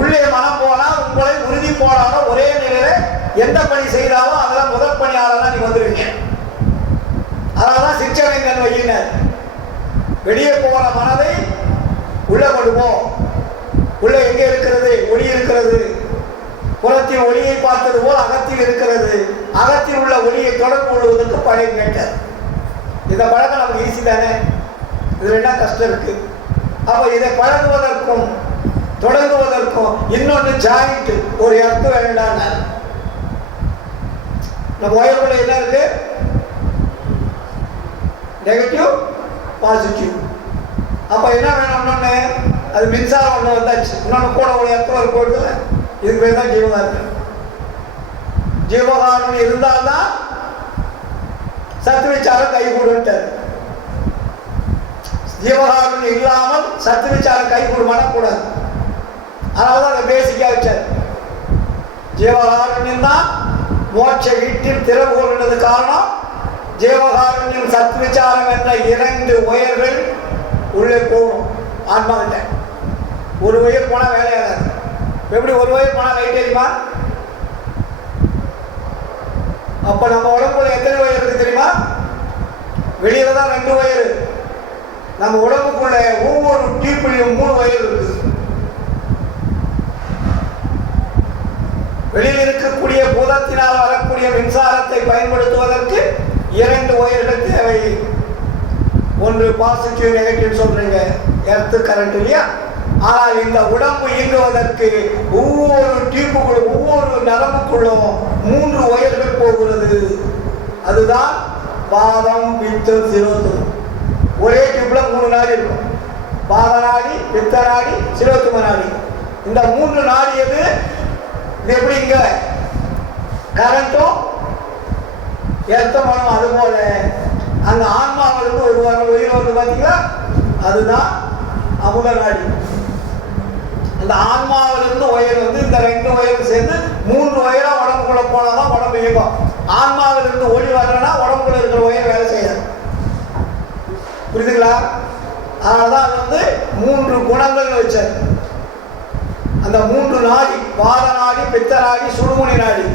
உள்ளே மனம் போனா உங்களை உறுதி போனாலும் ஒரே நிலையில எந்த பணி செய்தாலும் அதெல்லாம் முதல் பணியாளர் நீ வந்துருவீங்க. அதனாலதான் சிற்சபையின் கண் வையினர். வெளியே போற மனதை உள்ள கொண்டு போ. உள்ள எங்க இருக்கிறது? ஒளி இருக்கிறது. புறத்தில் ஒளியை பார்த்தது போல் அகத்தில் இருக்கிறது. அகத்தில் உள்ள ஒளியை தொடர்பு கொள்வதற்கு பழைய கேட்டார். இந்த பழக்கம் நமக்கு ஈஸி தானே. இதுல என்ன கஷ்டம் இருக்கு? அப்ப இதை பழகுவதற்கும் தொடங்குவதற்கும் இன்னொன்று ஜாயிண்ட் ஒரு இடத்து வேண்டாம். நம்ம ஒயர்குள்ள என்ன இருக்கு? Negative positive. அப்ப என்ன வேணும்னு அது மின்சாரம் ஒண்ணு வந்தாச்சு. இன்னொன்னு கூட ஒரு இடத்துல ஒரு போயிடுதுல. இதுக்கு பேர் தான் ஜீவகாரணம். ஜீவகாரணம் இருந்தால்தான் சத்து விசாரம் கை கூடுட்டார். ஜீவகாரணம் இல்லாமல் சத்து விசாரம் கை கூடாது. அதனாலதான் அதை பேசிக்கா வச்சார். ஜீவகாரண்யம் தான் மோட்ச வீட்டில் திறவுகோல் காரணம். ஜீவகாரண்யம் சத் விசாரம் என்ற 2 உயர்கள் உள்ளே போகணும் ஆன்மா கிட்ட. ஒரு உயிர் போனா வேலையாகாது. எப்படி ஒரு உயிர் போனா லைட் எரியுமா? அப்ப நம்ம உடம்புல எத்தனை உயிர் இருக்கு தெரியுமா? வெளியில தான் 2 உயிர். நம்ம உடம்புக்குள்ள ஒவ்வொரு டீப்பிலையும் 3 உயிர் இருக்கு. வெளியில் இருக்கக்கூடிய பூதத்தினால் வரக்கூடிய மின்சாரத்தை பயன்படுத்துவதற்கு 2 உயர்கள் தேவை. ஒன்று பாசிட்டிவ் நெகட்டிவ் சொல்றீங்க, எர்த் கரண்ட் இல்லையா? ஆனால் இந்த உடம்பு இயங்குவதற்கு ஒவ்வொரு டியூப்புக்குள்ளும் ஒவ்வொரு நரம்புக்குள்ளும் 3 உயர்கள் போகிறது. அதுதான் பாதம் பித்தம் சிரோத்துமம். ஒரே டியூப்ல 3 நாடி இருக்கும். பாத நாடி, பித்த நாடி, சிரோத்தும நாடி. இந்த 3 நாடி எது? எப்படி இங்க கரண்ட்டும் எர்த்தமானும் அது போல அந்த ஆன்மாவிலிருந்து ஒரு உயிர் வந்து பார்த்தீங்களா? அதுதான் அமுத நாடி. அந்த ஆன்மாவிலிருந்து உயர் வந்து இந்த 2 உயரும் சேர்ந்து 3 உயரா உடம்புக்குள்ள போனாதான் உடம்பு இயங்கும். ஆன்மாவிலிருந்து ஒளி வரலன்னா உடம்புக்குள்ள இருக்கிற உயர் வேலை செய்யாது. புரியுதுங்களா? அதனாலதான் அது வந்து 3 குணங்கள் வச்சார். அந்த 3 நாடி, பாத நாடி, பித்த நாடி, சுடுமுனை நாடி.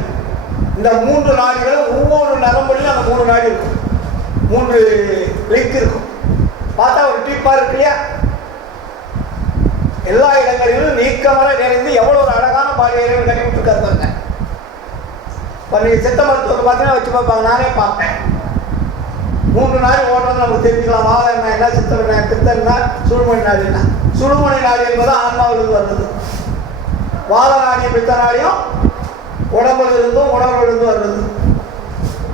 இந்த 3 நாடிகளும் ஒவ்வொரு நரம்புலையும் அந்த 3 நாடி இருக்கும். 3 லிங்க் இருக்கும். பார்த்தா ஒரு டீப்பா இருக்கு இல்லையா? எல்லா இடங்களிலும் நீக்கமர நிறைந்து எவ்வளவு ஒரு அழகான பாடியை கட்டி விட்டுருக்காரு பாருங்க. இப்போ நீங்க சித்த மருத்துவத்தை பார்த்தீங்கன்னா வச்சு பார்ப்பாங்க. நானே பார்ப்பேன். 3 நாடி ஓடுறது நமக்கு தெரிஞ்சுக்கலாம். வாதம் என்ன, சித்தம் என்ன, பித்தன்னா, சுடுமணி நாடினா. சுடுமணி நாடி என்பது ஆன்மாவிலிருந்து வர்றது. வாத நாடியும் பித்த நாடியும் உடம்புல இருந்தும் உணர்வுல இருந்து வர்றது.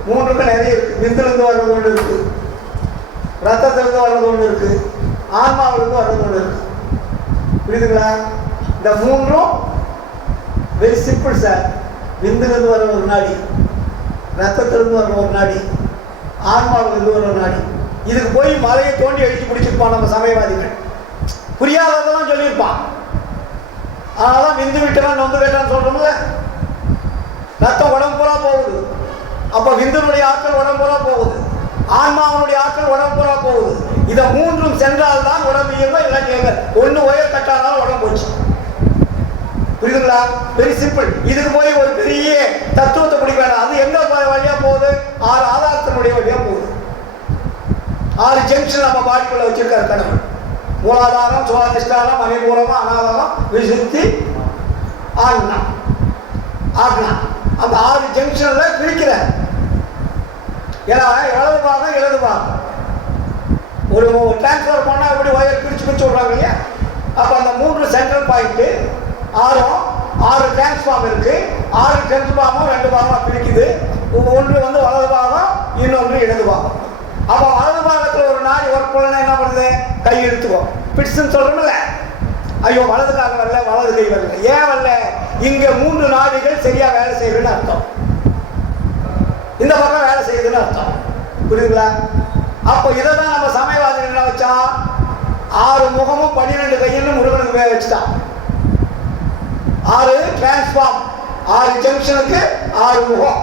3க்கும் நிறைய இருக்கு. விந்திலிருந்து வர்றது ஒன்று இருக்கு, ரத்தத்திலிருந்து வர்றது ஒன்று இருக்கு, ஆன்மாவிலிருந்து வர்றது ஒன்று இருக்கு. புரியுதுங்களா? இந்த 3ம் வெரி சிம்பிள் சார். விந்திலிருந்து வர்ற ஒரு நாடி, ரத்தத்திலிருந்து வர்ற ஒரு நாடி, ஆன்மாவிலிருந்து வர்ற ஒரு நாடி. இதுக்கு போய் மலையை தோண்டி அடிச்சு பிடிச்சிருப்பான் நம்ம சமயவாதிகள். புரியாததெல்லாம் சொல்லியிருப்பான். அதனாலதான் விந்து விட்டுறான் நொந்து கேட்டான்னு சொல்றோம்ல. ரத்தம் உடம்பு பூரா போகுது. அப்ப விந்துனுடைய ஆற்றல் உடம்பு பூரா போகுது, ஆன்மாவனுடைய ஆற்றல் உடம்பு பூரா போகுது. இதை 3ம் சென்றால் தான் உடம்பு இயங்கும். எல்லாம் இயங்க. 1 உயர் கட்டானாலும் உடம்பு போச்சு. புரியுதுங்களா? Very simple. இதுக்கு போய் ஒரு பெரிய தத்துவத்தை பிடிக்க வேண்டாம். அது எங்க வழியா போகுது? 6 ஆதாரத்தினுடைய வழியா போகுது. 6 ஜங்ஷன் நம்ம பாடிக்குள்ள வச்சிருக்காரு கடவுள். மூலாதாரம், சுவாதிஷ்டானம், மணிபூரமா, அனாதாரம், விசுத்தி, ஆக்னா. அந்த 6 ஜங்ஷன்ல பிரிக்கிற. ஏன்னா இடது பாகம் இடது பாகம் ஒரு டிரான்ஸ்பர் பண்ணா எப்படி ஒயர் பிரிச்சு பிரிச்சு விடுறாங்க இல்லையா? அப்ப அந்த 3 சென்ட்ரல் பாயிண்ட் 6 டிரான்ஸ்ஃபார்ம் இருக்கு. 6 டிரான்ஸ்ஃபார்மும் 2 பாகமா பிரிக்குது. ஒன்று வந்து வலது பாகம், இன்னொன்று இடது பாகம். அப்ப வலது பாகத்துல ஒரு நாடி ஒர்க் பண்ணா என்ன பண்ணுது? கை இழுத்துக்கும். பிட்ஸ்ன்னு சொல்றோம்ல. ஐயோ வலது கால வரல, வலது கை வரல. ஏன் வரல? இங்க 3 நாடிகள் சரியா வேலை செய்யுதுன்னு அர்த்தம். இந்த பக்கம் வேலை செய்யுதுன்னு அர்த்தம். புரியுதுங்களா? அப்போ இதை தான் நம்ம சமயவாதிகள் என்ன வச்சோம்? 6 முகமும் 12 கையின்னு முருகனுக்கு வச்சுட்டான். 6 டிரான்ஸ்ஃபார்ம், 6 ஜங்ஷனுக்கு 6 முகம்.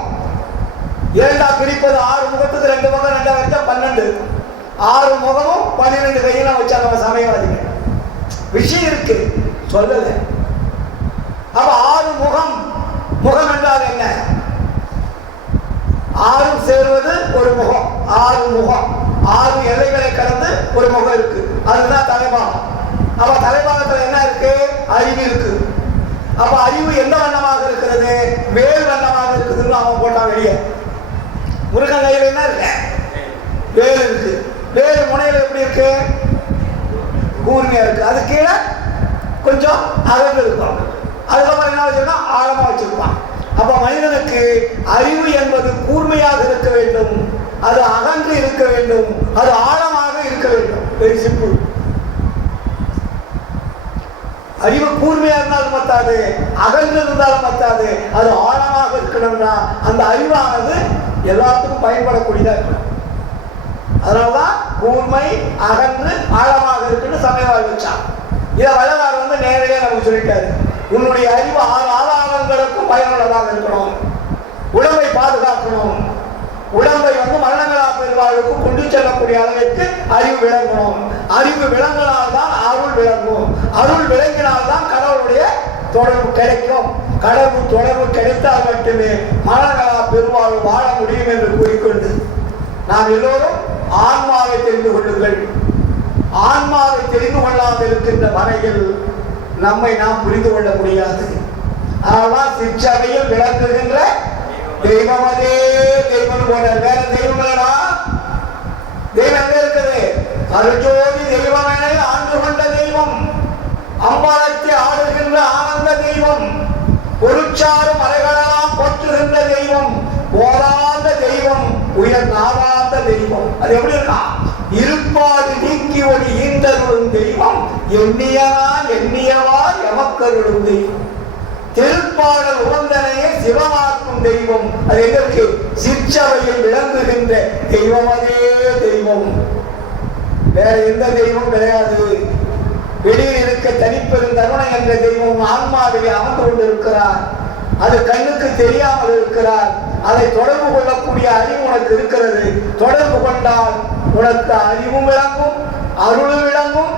இரண்டா பிரிப்பது 6 முகத்துக்கு 2 முகம் 2 வச்சா 12. 6 முகமும் 12 கையெல்லாம் வச்சா நம்ம சமயவாதிகள். விஷயம் இருக்கு சொல்லல. அப்ப 6 முகம், முகம் என்றால் என்ன? 6 சேர்வது ஒரு முகம், 6 முகம், 6 எல்லைகளை கடந்து ஒரு முகம் இருக்கு. அதுதான் தலைபாகம். அப்ப தலைபாகத்துல என்ன இருக்கு? அறிவு இருக்கு. அப்ப அறிவு எந்த வண்ணமாக இருக்கிறது? வேல் வண்ணமாக இருக்குதுன்னு அவன் போட்டான் வெளியே. முருகன் கையில் என்ன இருக்கு? வேல் இருக்கு. வேல் முனையில எப்படி இருக்கு? கூர்மையா இருக்கு. அது கீழே கொஞ்சம் அகன்று இருக்கும். அதுக்கப்புறம் என்ன வச்சிருக்கான்? ஆழமா வச்சிருப்பான். அப்ப மனிதனுக்கு அறிவு என்பது கூர்மையாக இருக்க வேண்டும், அது அகன்று இருக்க வேண்டும், அது ஆழமாக இருக்க வேண்டும். Very simple. அறிவு கூர்மையா இருந்தாலும் பத்தாது, அகன்று இருந்தாலும் பத்தாது, அது ஆழமாக இருக்கணும்னா அந்த அறிவானது எல்லாத்துக்கும் பயன்படக்கூடியதா இருக்கணும். அதனாலதான் கூர்மை, அகன்று, ஆழமாக இருக்குன்னு சமயவாதி வச்சான். இதை வள்ளலார் நேரடியாக நமக்கு சொல்லிட்டாரு. உன்னுடைய அறிவு 6 ஆதாரங்களுக்கும் பயனுள்ளதாக இருக்கணும். உடம்பை பாதுகாக்கணும். உடம்பை மரணங்களா பெருவாழ்வுக்கு கொண்டு செல்லக்கூடிய அளவிற்கு அறிவு விளங்கணும். அறிவு விளங்கினால்தான் அருள் விளங்கும். அருள் விளங்கினால்தான் கடவுளுடைய தொடர்பு கிடைக்கும். கடவுள் தொடர்பு கிடைத்தால் மட்டுமே மரணங்களா பெருவாழ்வு வாழ முடியும் என்று கூறிக்கொண்டு நாம் எல்லோரும் ஆன்மாவை தெரிந்து கொள்ளுங்கள். ஆன்மாவை தெரிந்து கொள்ளாமல் இருக்கின்ற வரையில் நம்மை நாம் புரிந்து கொள்ள முடியாது. ஆனால் சிற்சபையில் விளங்குகின்ற தெய்வமதே தெய்வம் போல வேற தெய்வங்களா? தெய்வம் எங்க இருக்குது? அருஜோதி தெய்வமே ஆண்டு கொண்ட தெய்வம், அம்பலத்தை ஆடுகின்ற ஆனந்த தெய்வம், பொருட்சாரும் அறைகளெல்லாம் போற்றுகின்ற தெய்வம், போராந்த தெய்வம், உயர் நாடாந்த தெய்வம். அது எப்படி இருக்கா? இருப்பாடு நீக்கி ஒளி ஈந்தருளும் தெய்வம், எண்ணியவான் எண்ணியவான் எமக்கருளும் தெய்வம், திருப்பாடல் உகந்தனையே சிவமாக்கும் தெய்வம். அது எதற்கு? சிற்சபையில் விளங்குகின்ற தெய்வம். அதே தெய்வம், வேற எந்த தெய்வம் கிடையாது. வெளியில் இருக்க தனிப்பெரும் தருணை என்ற தெய்வம் ஆன்மாவிலே அமர்ந்து கொண்டிருக்கிறார். அது கண்ணுக்கு தெரியாமல் இருக்கிறார். அதை தொடர்பு கொள்ளக்கூடிய அறிவு உனக்கு இருக்கிறது. தொடர்பு கொண்டால் உனக்கு அறிவும் விளங்கும், அருளும் விளங்கும்,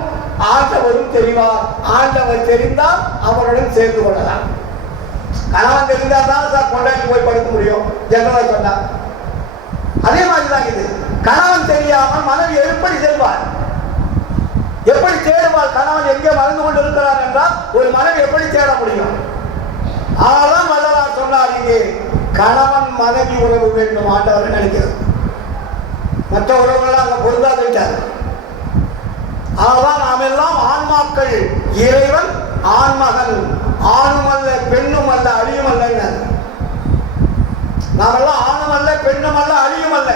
ஆண்டவரும் தெரிவார். ஆண்டவர் தெரிந்தால் அவருடன் சேர்ந்து கொள்ளலாம். கணவன் தெரிந்தால் தான் சார் கொண்டாடி போய் படுக்க முடியும், ஜெனரலா சொன்னா. அதே மாதிரிதான் இது. கணவன் தெரியாமல் மனைவி எப்படி செல்வார்? எப்படி தேடுவாள்? கணவன் எங்கே மறந்து கொண்டு இருக்கிறார் என்றால் ஒரு மனைவி எப்படி தேட முடியும்? ஆனால் வள்ளலார் சொன்னார், இங்கே கணவன் மனைவி உறவு வேண்டும் ஆண்டவர் நினைக்கிறது. மற்ற உறவுகள் அங்க பொருந்தாது விட்டார். ஆனால் நாம் எல்லாம் ஆன்மாக்கள். இறைவன் ஆண்மகன், ஆணும் அல்ல பெண்ணும் அல்ல அழியும் அல்ல. நாம் எல்லாம் ஆணும் அல்ல பெண்ணும் அல்ல அழியும் அல்ல.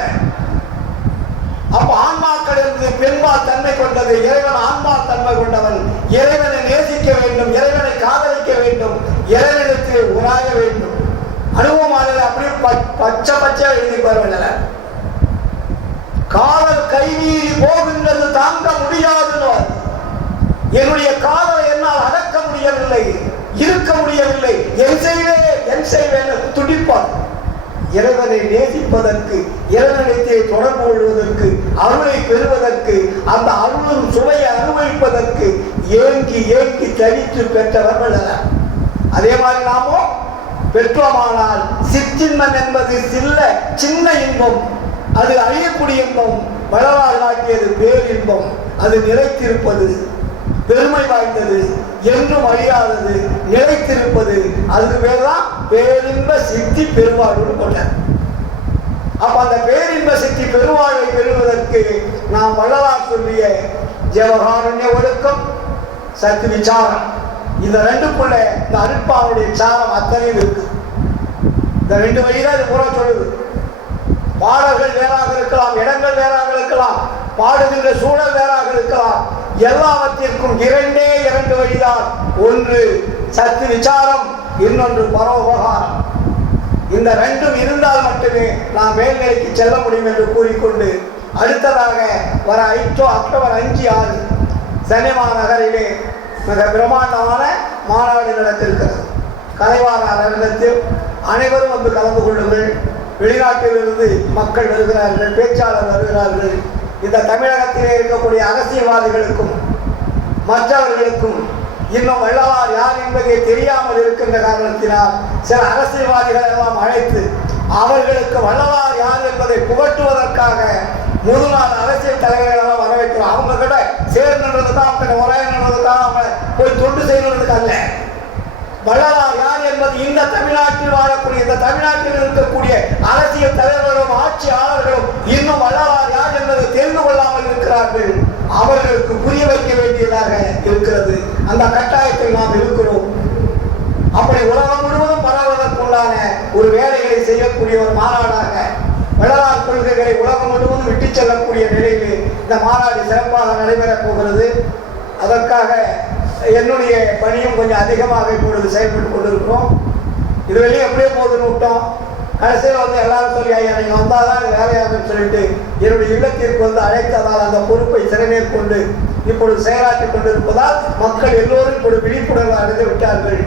அப்ப ஆன்மாக்கள் என்று பெண்பால் தன்மை கொண்டது. இறைவன் ஆன்மால் தன்மை கொண்டவன். இறைவனை நேசிக்க வேண்டும், இறைவனை காதலிக்க வேண்டும், இறைவனுக்கு உராய வேண்டும். அனுபவமானது அப்படியே பச்சை பச்சை எழுதி பரவாயில்ல. காதல் கைமீறி போகின்றது, தாங்க முடியாது. என்னுடைய காதலை என்னால் அடக்க முடியவில்லை, இருக்க முடியவில்லை, என் செய்வேன் துடிப்பான். இறைவனை நேசிப்பதற்கு, இறைவனத்தை தொடர்பு கொள்வதற்கு, அருளை பெறுவதற்கு, அந்த அருளும் சுவையை அனுபவிப்பதற்கு ஏங்கி ஏங்கி தனித்து பெற்றவர்கள். அதே மாதிரி நாமோ பெற்றோமானால் சிற்றின்பம் என்பது சின்ன இன்பம், அது அழியக்கூடிய இன்பம். வள்ளலார் காட்டியது பேரின்பம். அது நிலைத்திருப்பது, பெருமை வாய்ந்தது, என்றும் அழியாதது, நிலைத்திருப்பது. அதுக்கு பேர் தான் பேரின்ப சித்தி பெருவாழ்வு கொண்டார். அப்ப அந்த பேரின்ப சித்தி பெருவாழ்வை பெறுவதற்கு நாம் வள்ளலார் சொல்லிய ஜீவகாருண்ய ஒழுக்கம், சத்து விசாரம், இந்த ரெண்டுக்குள்ள இந்த அருட்பாவுடைய சாரம் அத்தனையும் இருக்கு. இந்த 2 வழிதான் இது பூரா சொல்லுது. பாடல்கள் வேறாக இருக்கலாம், இடங்கள் வேறாக இருக்கலாம், பாடுகின்ற சூழல் வேறாக இருக்கலாம். எல்லாவற்றிற்கும் 2 வழிதான். ஒன்று சத்து விசாரம், இன்னொன்று பரோபகாரம். இந்த 2ம் இருந்தால் மட்டுமே நாம் மேல்நிலைக்கு செல்ல முடியும் என்று கூறிக்கொண்டு அடுத்ததாக வர அக்டோபர் 5, 6 சென்னை மாநகரிலே மிக பிரம்மாண்டமான மாநாடு நடத்திருக்கிறது. கலைவாண அரங்கத்தில் அனைவரும் வந்து கலந்து கொள்ளுங்கள். வெளிநாட்டிலிருந்து மக்கள் வருகிறார்கள், பேச்சாளர் வருகிறார்கள். இந்த தமிழகத்திலே இருக்கக்கூடிய அரசியல்வாதிகளுக்கும் மற்றவர்களுக்கும் இன்னும் வள்ளலார் யார் என்பதே தெரியாமல் இருக்கின்ற காரணத்தினால் சில அரசியல்வாதிகள் எல்லாம் அழைத்து அவர்களுக்கு வள்ளலார் யார் என்பதை புகட்டுவதற்காக முதுநாள் அரசியல் தலைவர்கள் எல்லாம் வரவேற்கிறோம். அவங்க கிட்ட சேர்ந்துன்றதுக்காக, அவங்க உரையாடுறதுக்காக, அவங்க போய் தொண்டு செய்யறதுக்கு அல்ல. வள்ளலார் யார் என்பது இந்த தமிழ்நாட்டில் வாழக்கூடிய, இந்த தமிழ்நாட்டில் இருக்கக்கூடிய அரசியல் தலைவர்களும் ஆட்சியாளர்களும் இன்னும் வள்ளலார் யார் என்பதை தெரிந்து கொள்ளாமல் இருக்கிறார்கள். அவர்களுக்கு புரிய வைக்க வேண்டியதாக இருக்கிறது. அந்த கட்டாயத்தில் நாம் இருக்கிறோம். அப்படி உலகம் முழுவதும் பரவுவதற்குள்ளான ஒரு வேலைகளை செய்யக்கூடிய ஒரு மாநாடாக வள்ளலார் கொள்கைகளை உலகம் முழுவதும் விட்டு செல்லக்கூடிய நிலையில் இந்த மாநாடு சிறப்பாக நடைபெறப் போகிறது. அதற்காக என்னுடைய பணியும் கொஞ்சம் அதிகமாக இப்பொழுது செயல்பட்டு கொண்டிருக்கிறோம். இது வெளியே அப்படியே போதுன்னு விட்டோம். கடைசியில் வந்து எல்லாரும் சொல்லி, ஐயா நீங்கள் வந்தால் தான் வேலையாகுன்னு சொல்லிட்டு என்னுடைய இல்லத்திற்கு வந்து அழைத்ததால் அந்த பொறுப்பை சிறமேற்கொண்டு இப்பொழுது செயலாற்றி கொண்டிருப்பதால் மக்கள் எல்லோரும் இப்பொழுது விழிப்புணர்வு அடைந்து விட்டார்கள்.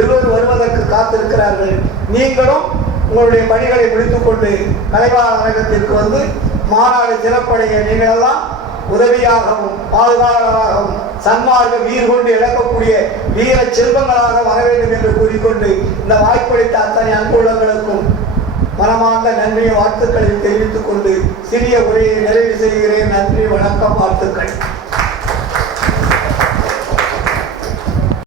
எல்லோரும் வருவதற்கு காத்திருக்கிறார்கள். நீங்களும் உங்களுடைய பணிகளை முடித்துக் கொண்டு கலைவாண அரங்கத்திற்கு வந்து மாநாடு சிறப்படைய நீங்களெல்லாம் உதவியாகவும் பாதுகாவலராகவும் சன்மார்க்க வீர் கொண்டு இழக்கக்கூடிய வீர செல்வங்களாக வர வேண்டும் என்று கூறிக்கொண்டு இந்த வாய்ப்பளித்த அத்தனை அன்புள்ளங்களுக்கும் மனமார்ந்த நன்றியை வாழ்த்துக்களை தெரிவித்துக் கொண்டு சிறிய உரையை நிறைவு செய்கிறேன். நன்றி, வணக்கம், வாழ்த்துக்கள்.